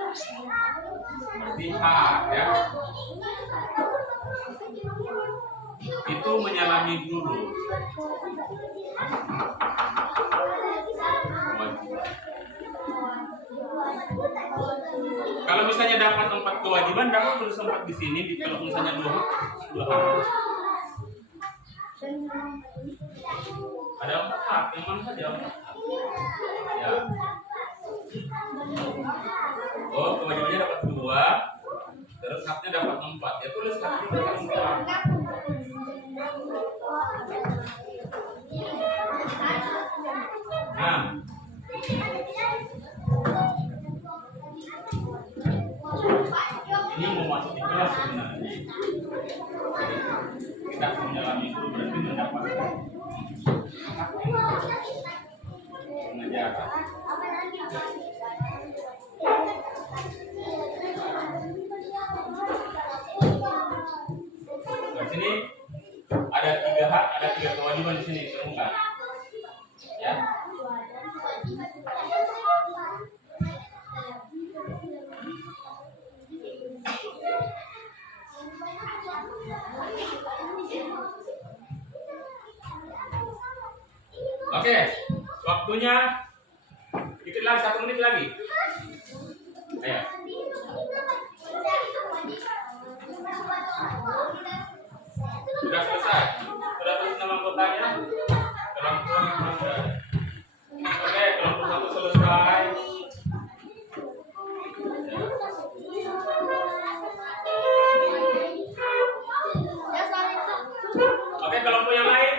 Berarti hak ya. Itu menyalami guru. Kalau misalnya dapat 4 kewajiban, dapat tulis 4 di sini. Kalau misalnya 2 hak. Ada 4 hak, yang mana saja 4 hak? Ya. Oh, kewajibannya dapat 2, terus haknya dapat 4. Ya tulis haknya dapat 4. Nah, ini mau masuk di kelas sebenarnya. Kita menyelami itu berarti mendapatkan pengajaran. Di sini ada 3 hak, ada 3 kewajiban di sini temukan. Ya. Oke, waktunya dikit lagi, 1 menit lagi. Ayo. Sudah selesai. Sudah tulis nama anggotanya. Kelompok sudah. Oke, kelompok 1 selesai. Oke, kelompok yang lain.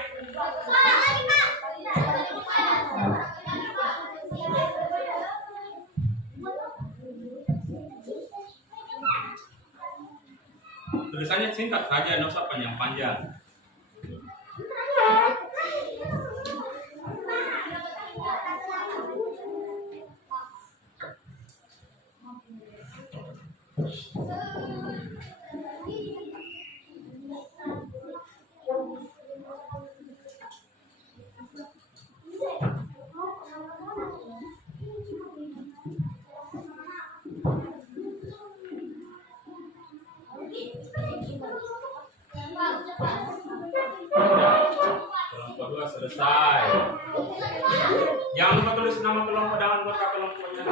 Tulisannya singkat saja, nggak usah panjang-panjang. Kelompok 2 selesai. Jangan lupa tulis nama kelompok dan anggota kelompoknya.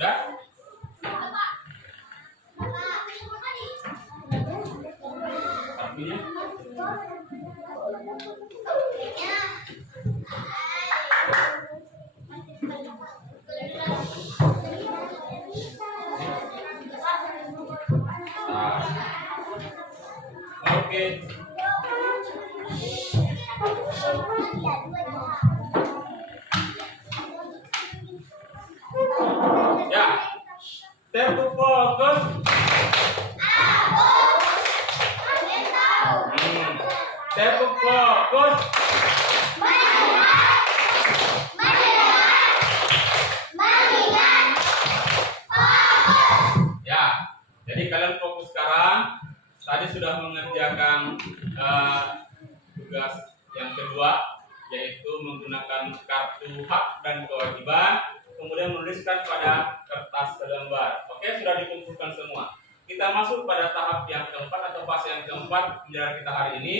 Udah? Artinya? Oke. Ya. Terfokus. Terfokus. Ya. Jadi kalian fokus sekarang. Tadi sudah mengerjakan tugas yang kedua, yaitu menggunakan kartu hak dan kewajiban, kemudian menuliskan pada kertas selembar. Oke, sudah dikumpulkan semua. Kita masuk pada tahap yang keempat atau fase yang keempat pembelajaran kita hari ini,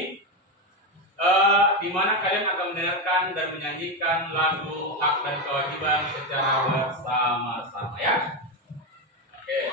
di mana kalian akan mendengarkan dan menyanyikan lagu hak dan kewajiban secara bersama-sama, ya. Oke.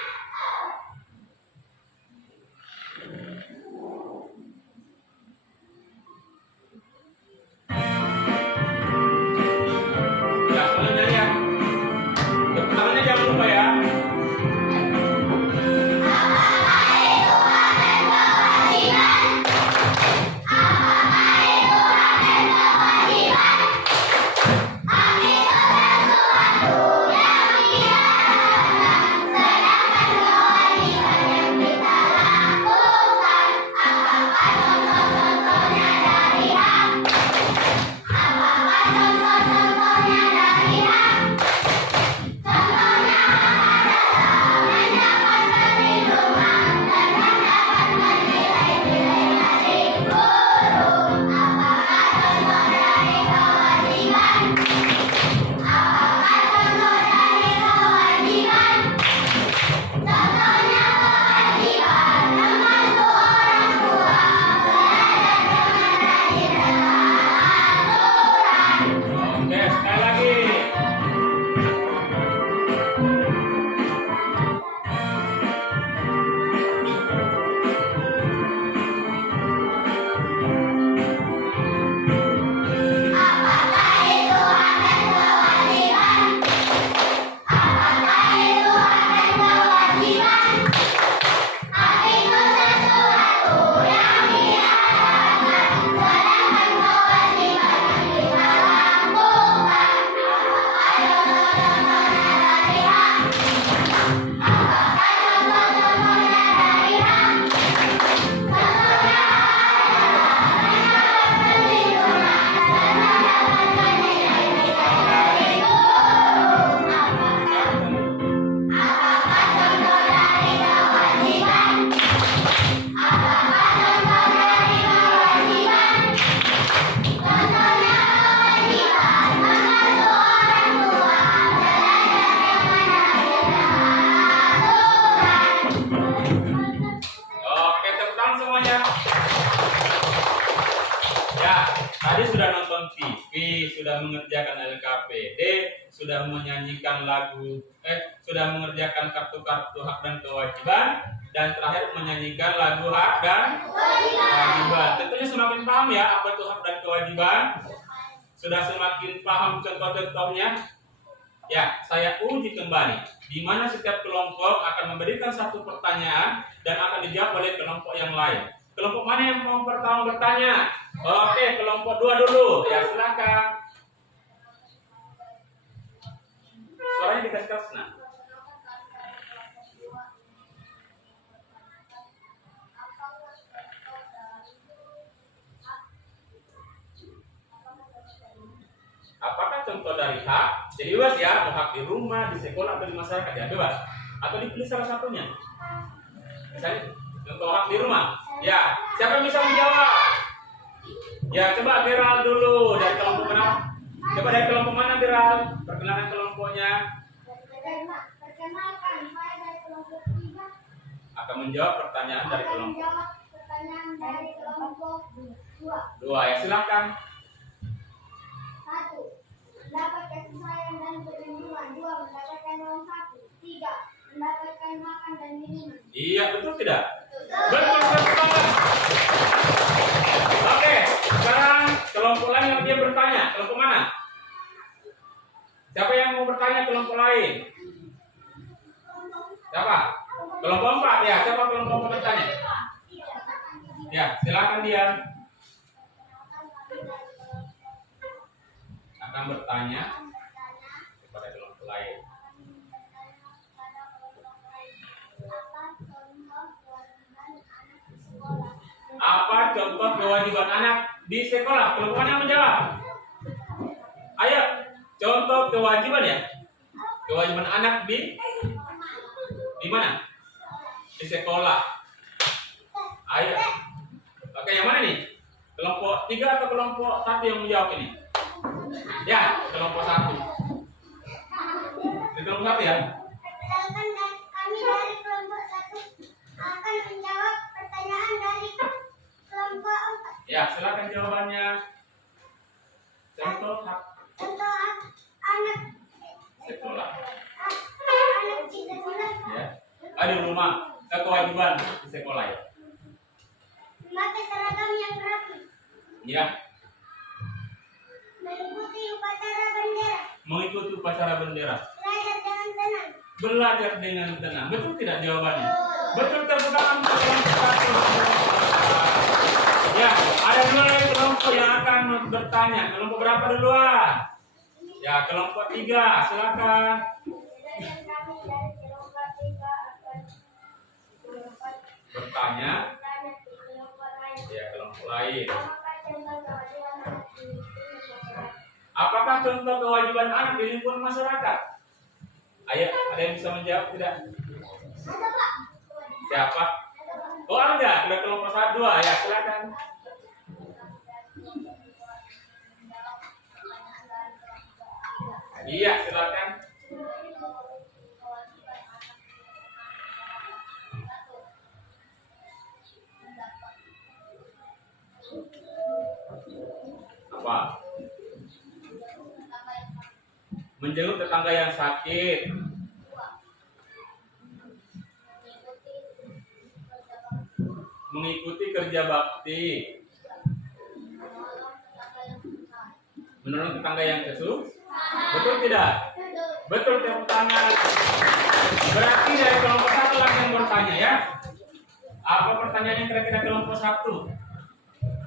Amin. sudah menyanyikan lagu, sudah mengerjakan kartu-kartu hak dan kewajiban, dan terakhir menyanyikan lagu hak dan kewajiban. Tentunya semakin paham ya apa itu hak dan kewajiban. Sudah semakin paham contoh-contohnya. Ya, saya uji kembali, di mana setiap kelompok akan memberikan satu pertanyaan dan akan dijawab oleh kelompok yang lain. Kelompok mana yang mau pertama bertanya? Oke, kelompok 2 dulu. Ya, silakan. Suaranya dikasih keras, nah. Apakah contoh dari hak? Jadi bebas ya, mau hak di rumah, di sekolah, atau di masyarakat ya bebas. Atau dipilih salah satunya. Misalnya contoh hak di rumah. Ya, siapa yang bisa menjawab? Ya, coba Beral dulu dari kelompok mana? Coba dari kelompok mana Beral? Perkenalkan kelompoknya. Perkenalkan, saya dari kelompok 3. Akan menjawab pertanyaan dari Akan kelompok menjawab pertanyaan dari kelompok 2. 2 ya, silakan. 1. Mendapat kasih sayang dan perlindungan. 2. Mendapatkan uang saku. 3. Mendapatkan makan dan minuman. Iya, betul tidak? Betul banget. Oke, sekarang kelompok lain yang dia bertanya. Kelompok mana? Siapa yang mau bertanya kelompok lain? Siapa? Kelompok 4 ya. Siapa kelompok mau bertanya? Ya, silakan dia. Akan bertanya kepada kelompok lain. Apa contoh kewajiban anak di sekolah? Kelompok mana yang menjawab? Ayo, contoh kewajiban ya. Kewajiban anak di mana? Di sekolah. Ayo. Oke, yang mana nih? Kelompok 3 atau kelompok 1 yang menjawab ini? Ya, kelompok 1. Di kelompok 1 ya. Perkenalkan, kami dari kelompok 1 akan menjawab pertanyaan dari kelompok 4. Ya, silakan jawabannya. Contoh hak Contoh anak sekolah. anak di sekolah Ya. Ada rumah kewajiban di sekolah ya. memakai seragam yang rapi, Ya, mengikuti upacara bendera, mengikuti upacara bendera. belajar dengan tenang. Belajar dengan tenang. Betul tidak jawabannya? Betul, tepuk tangan untuk kelompok 1. Ya, ada 2 lagi kelompok yang akan bertanya. Kelompok berapa duluan? Ya, kelompok 3. Silakan. Sedangkan kami dari kelompok 3 akan Bertanya. bertanya ke kelompok lain. Ya, kelompok lain. Apakah contoh kewajiban anak di lingkungan masyarakat? Apakah contoh kewajiban anak di lingkungan masyarakat? Ayo, ada yang bisa menjawab tidak? Ada, Pak. Siapa? Ada, Pak. Oh, ada. Ada kelompok 2. Ya, silakan. Iya, silakan. Apa? Menjenguk tetangga yang sakit. Mengikuti kerja bakti. Menolong tetangga yang kesusahan. Betul tidak? Betul, tepuk tangan. Berarti dari kelompok 1 lagi yang bertanya ya. Apa pertanyaannya kira-kira kelompok 1?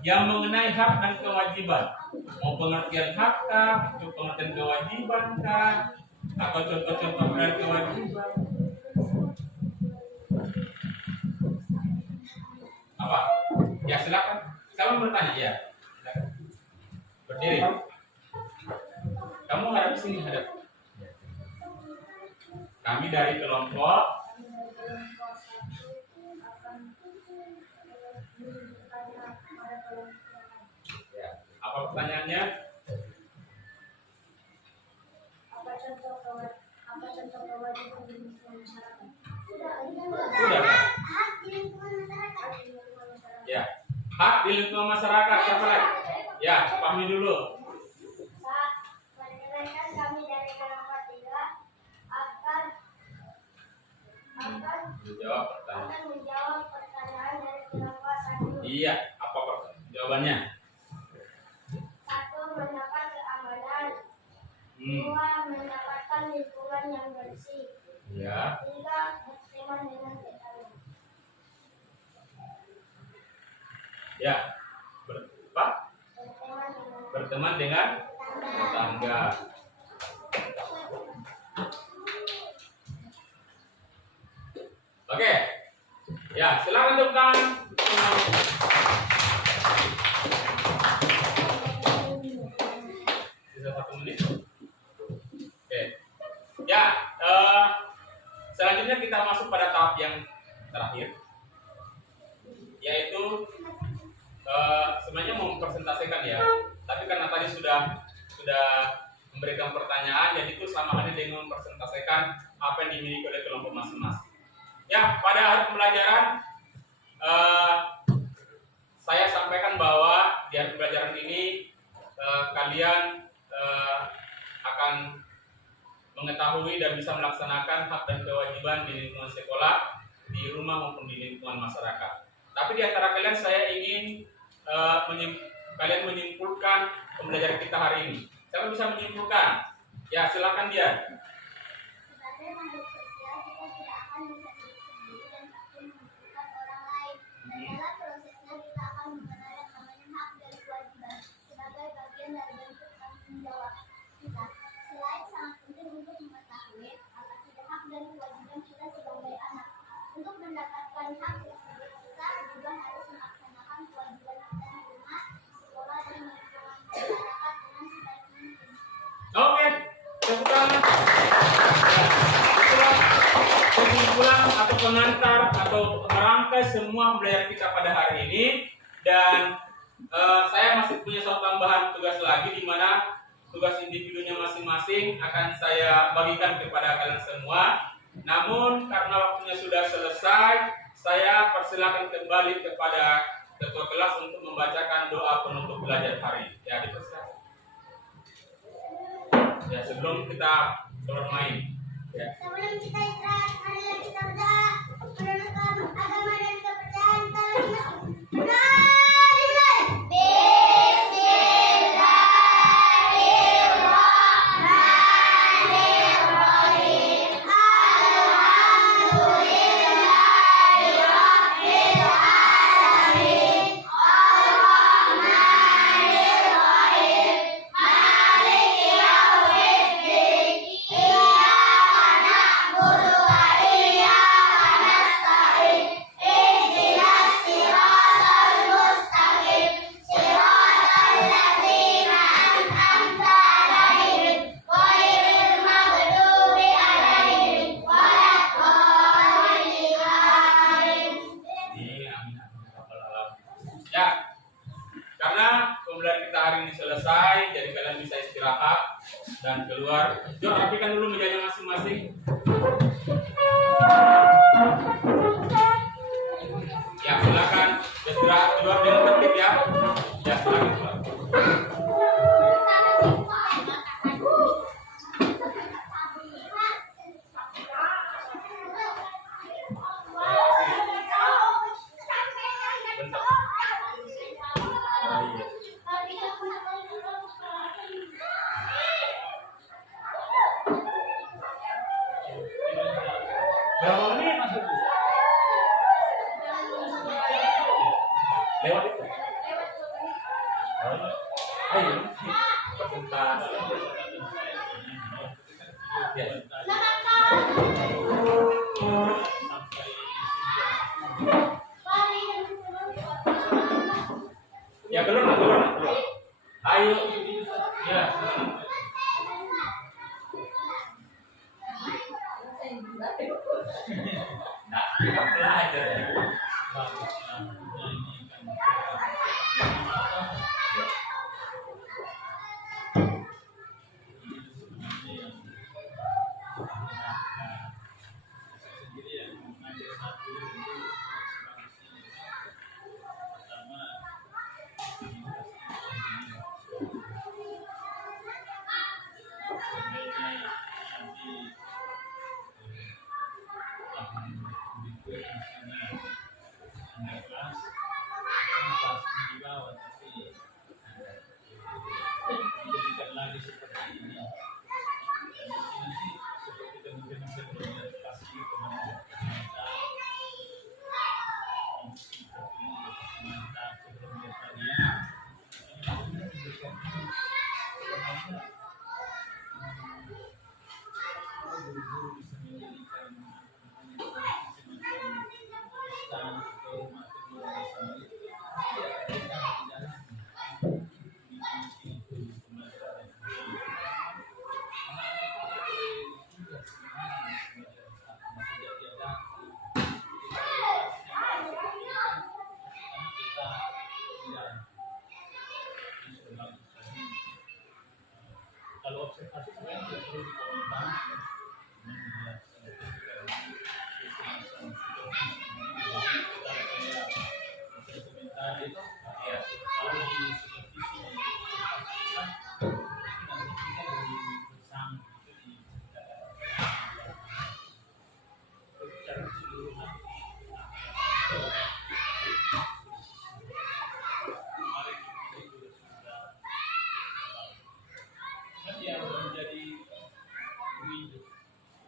Yang mengenai hak dan kewajiban. Mau pengertian hak kah? Atau pengertian kewajiban kah? Atau contoh-contoh dan kewajiban? Apa? Ya, silakan. Siapa bertanya? Ya. Silakan. Berdiri. Kamu hadap sini, hadap. Kami dari kelompok. Ya. Apa pertanyaannya? Apa contoh kewajiban di lingkungan masyarakat? Sudah. Hak di lingkungan masyarakat. Ya. Hak di lingkungan masyarakat. Siapa lagi? Ya, pahami dulu. Perkenalkan, kami dari kelompok Menjawab pertanyaan. akan menjawab pertanyaan dari kelompok 1. Iya, apa jawabannya? 1. Mendapat keamanan. Hmm. 2. Mendapatkan lingkungan yang bersih. Ya. 3. Berteman dengan tetangga. Ya. Apa? Berteman dengan Berteman dengan tetangga. tetangga. Oke. Ya, silakan tepuk tangan. Bisa 1 menit. Oke. Ya, selanjutnya kita masuk pada tahap yang terakhir, yaitu sebenarnya mau mempresentasikan ya, tapi karena tadi sudah memberikan pertanyaan, jadi itu sama halnya dengan mempresentasikan apa yang dimiliki oleh kelompok masing-masing. Ya, pada hari pembelajaran saya sampaikan bahwa di hari pembelajaran ini kalian akan mengetahui dan bisa melaksanakan hak dan kewajiban di lingkungan sekolah, di rumah maupun di lingkungan masyarakat. Tapi di antara kalian saya ingin kalian menyimpulkan pembelajaran kita hari ini. Siapa bisa menyimpulkan? Ya, silakan dia. Sebagai makhluk sosial, kita tidak akan bisa hidup sendiri dan pasti membutuhkan orang lain. Dan dalam prosesnya kita akan mengenal yang namanya hak dan kewajiban sebagai bagian dari bentuk tanggung jawab kita. Selain sangat penting untuk mengetahui apa saja hak dan kewajiban kita sebagai anak. Untuk mendapatkan hak tersebut, kita juga harus melaksanakan kewajiban kita di rumah, sekolah, dan lingkungan masyarakat dengan sebaik mungkin. Oke, tepuk tangan. Ya, itulah kesimpulan atau pengantar atau merangkai semua pembelajaran kita pada hari ini. Dan saya masih punya satu tambahan tugas lagi, di mana tugas individunya masing-masing akan saya bagikan kepada kalian semua. Namun karena waktunya sudah selesai, saya persilakan kembali kepada ketua kelas untuk membacakan doa penutup belajar hari ini. Ya, dipersilakan. Ya, sebelum kita bermain. Ya. Sebelum kita istirahat, marilah kita berdoa menurut agama dan kepercayaan kita masing-masing. Berdoa dimulai. Bismillahirrahmanirrahim. Alhamdulillahirabbil alamin. Arrahmanirrahim. Maliki yaumiddin. Iyyaka na'budu wa iyyaka nasta'in. Ihdinas siratal mustaqim. Siratal ladzina an'amta 'alaihim ghairil maghdubi 'alaihim waladdallin. Amin. Amin. Ya, karena pembelajaran kita hari ini selesai, jadi kalian bisa istirahat dan keluar. Yuk, rapikan dulu mejanya masing-masing. Ya, silakan istirahat keluar dengan tertib ya. Ya, silakan keluar. Berapa menit maksudnya? Lewat itu. Ayo, presentasi. Ya. Ya, keluar. Ayo. Ya. Nah, kita belajar.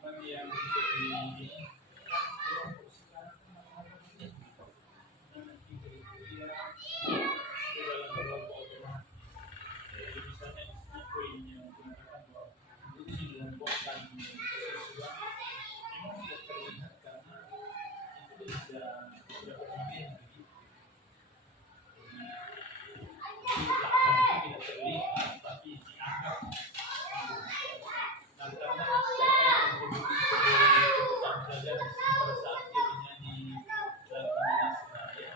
yang menjadi kelompok sekarang kriteria dalam kelompok otomatis. Jadi misalnya di sini poinnya mengatakan bahwa untuk mengelompokkan sesuatu memang tidak terlihat karena itu tidak beberapa bagian begitu. Jadi tidak terlihat tapi dianggap. Nah karena kebutuhan saja pada saat dia menyanyi dalam Indonesia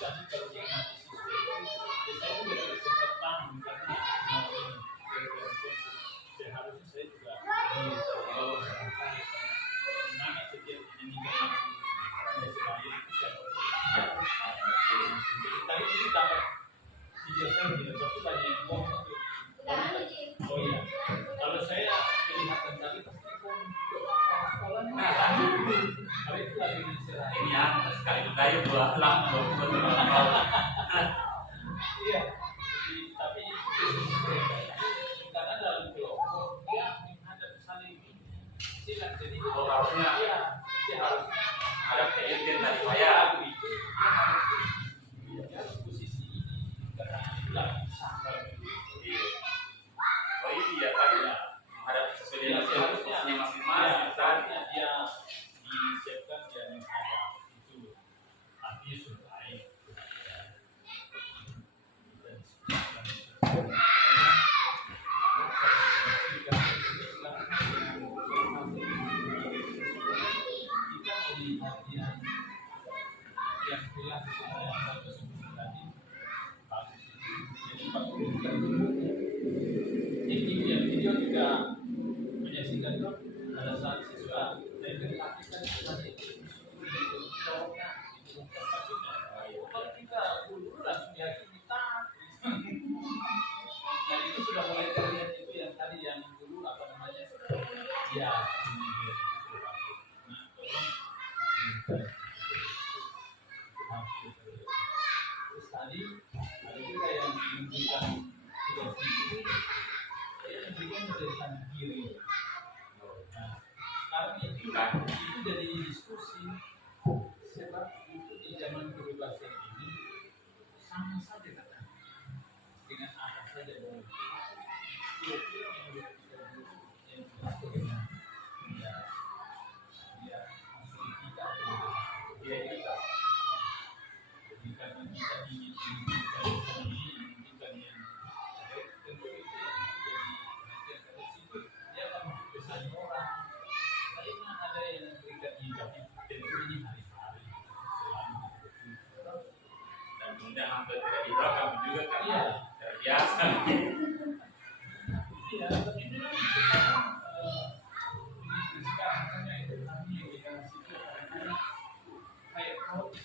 tadi kalau dia mati siswa saya juga tidak sempat paham karena seharusnya saya juga mana setiap menyanyikan Israel itu siapa jadi tadi itu dapat video saya tidak pasti banyak yang bohong oh iya kalau saya kelihatan tadi pasti bohong sekolahnya kalau itu lagi di Israel Ini ya, sekali kayu dua lang, iya tapi karena dalam kelompok dia menghadap saling silat jadi Oh, harusnya. iya harusnya ada keyakinan dari saya. itu dia harus posisi ini karena itu lagi sama Oh iya, tadi ya menghadap sesuai dengan seharusnya posisinya masing-masing. seharusnya dia disiapkan dia menghadap itu tapi sudah baik kita melihat yang jelas yang bagus tadi bagus jadi bukan ini video juga menyaksikan tuh pada saat siswa dari Pakistan tadi kalau kita dulu langsung yakin kita nah itu sudah mulai terlihat itu yang tadi yang dulu apa namanya ya terus tadi ada juga yang menunjukkan tugas itu saya menunjukkan dari sana kiri nah sekarang itu jadi diskusi sebab itu di zaman kebebasan ini sama saja katanya dengan apa saja boleh kira-kira yang yang bagaimana ya maksud kita dia kita jadi karena kita ingin menunjukkan menunjukkan yang baik tentu itu yang menjadi perhatian pada situ dia akan berpesan orang karena ada yang memberikan ibadah tentu ini hari-hari selama Dan kemudian hampir tidak dibakar juga kan? Iya. Terbiasa. iya tapi memang sekarang begitu sekarang hanya itu kami yang di dalam situ kadang-kadang kayak kaos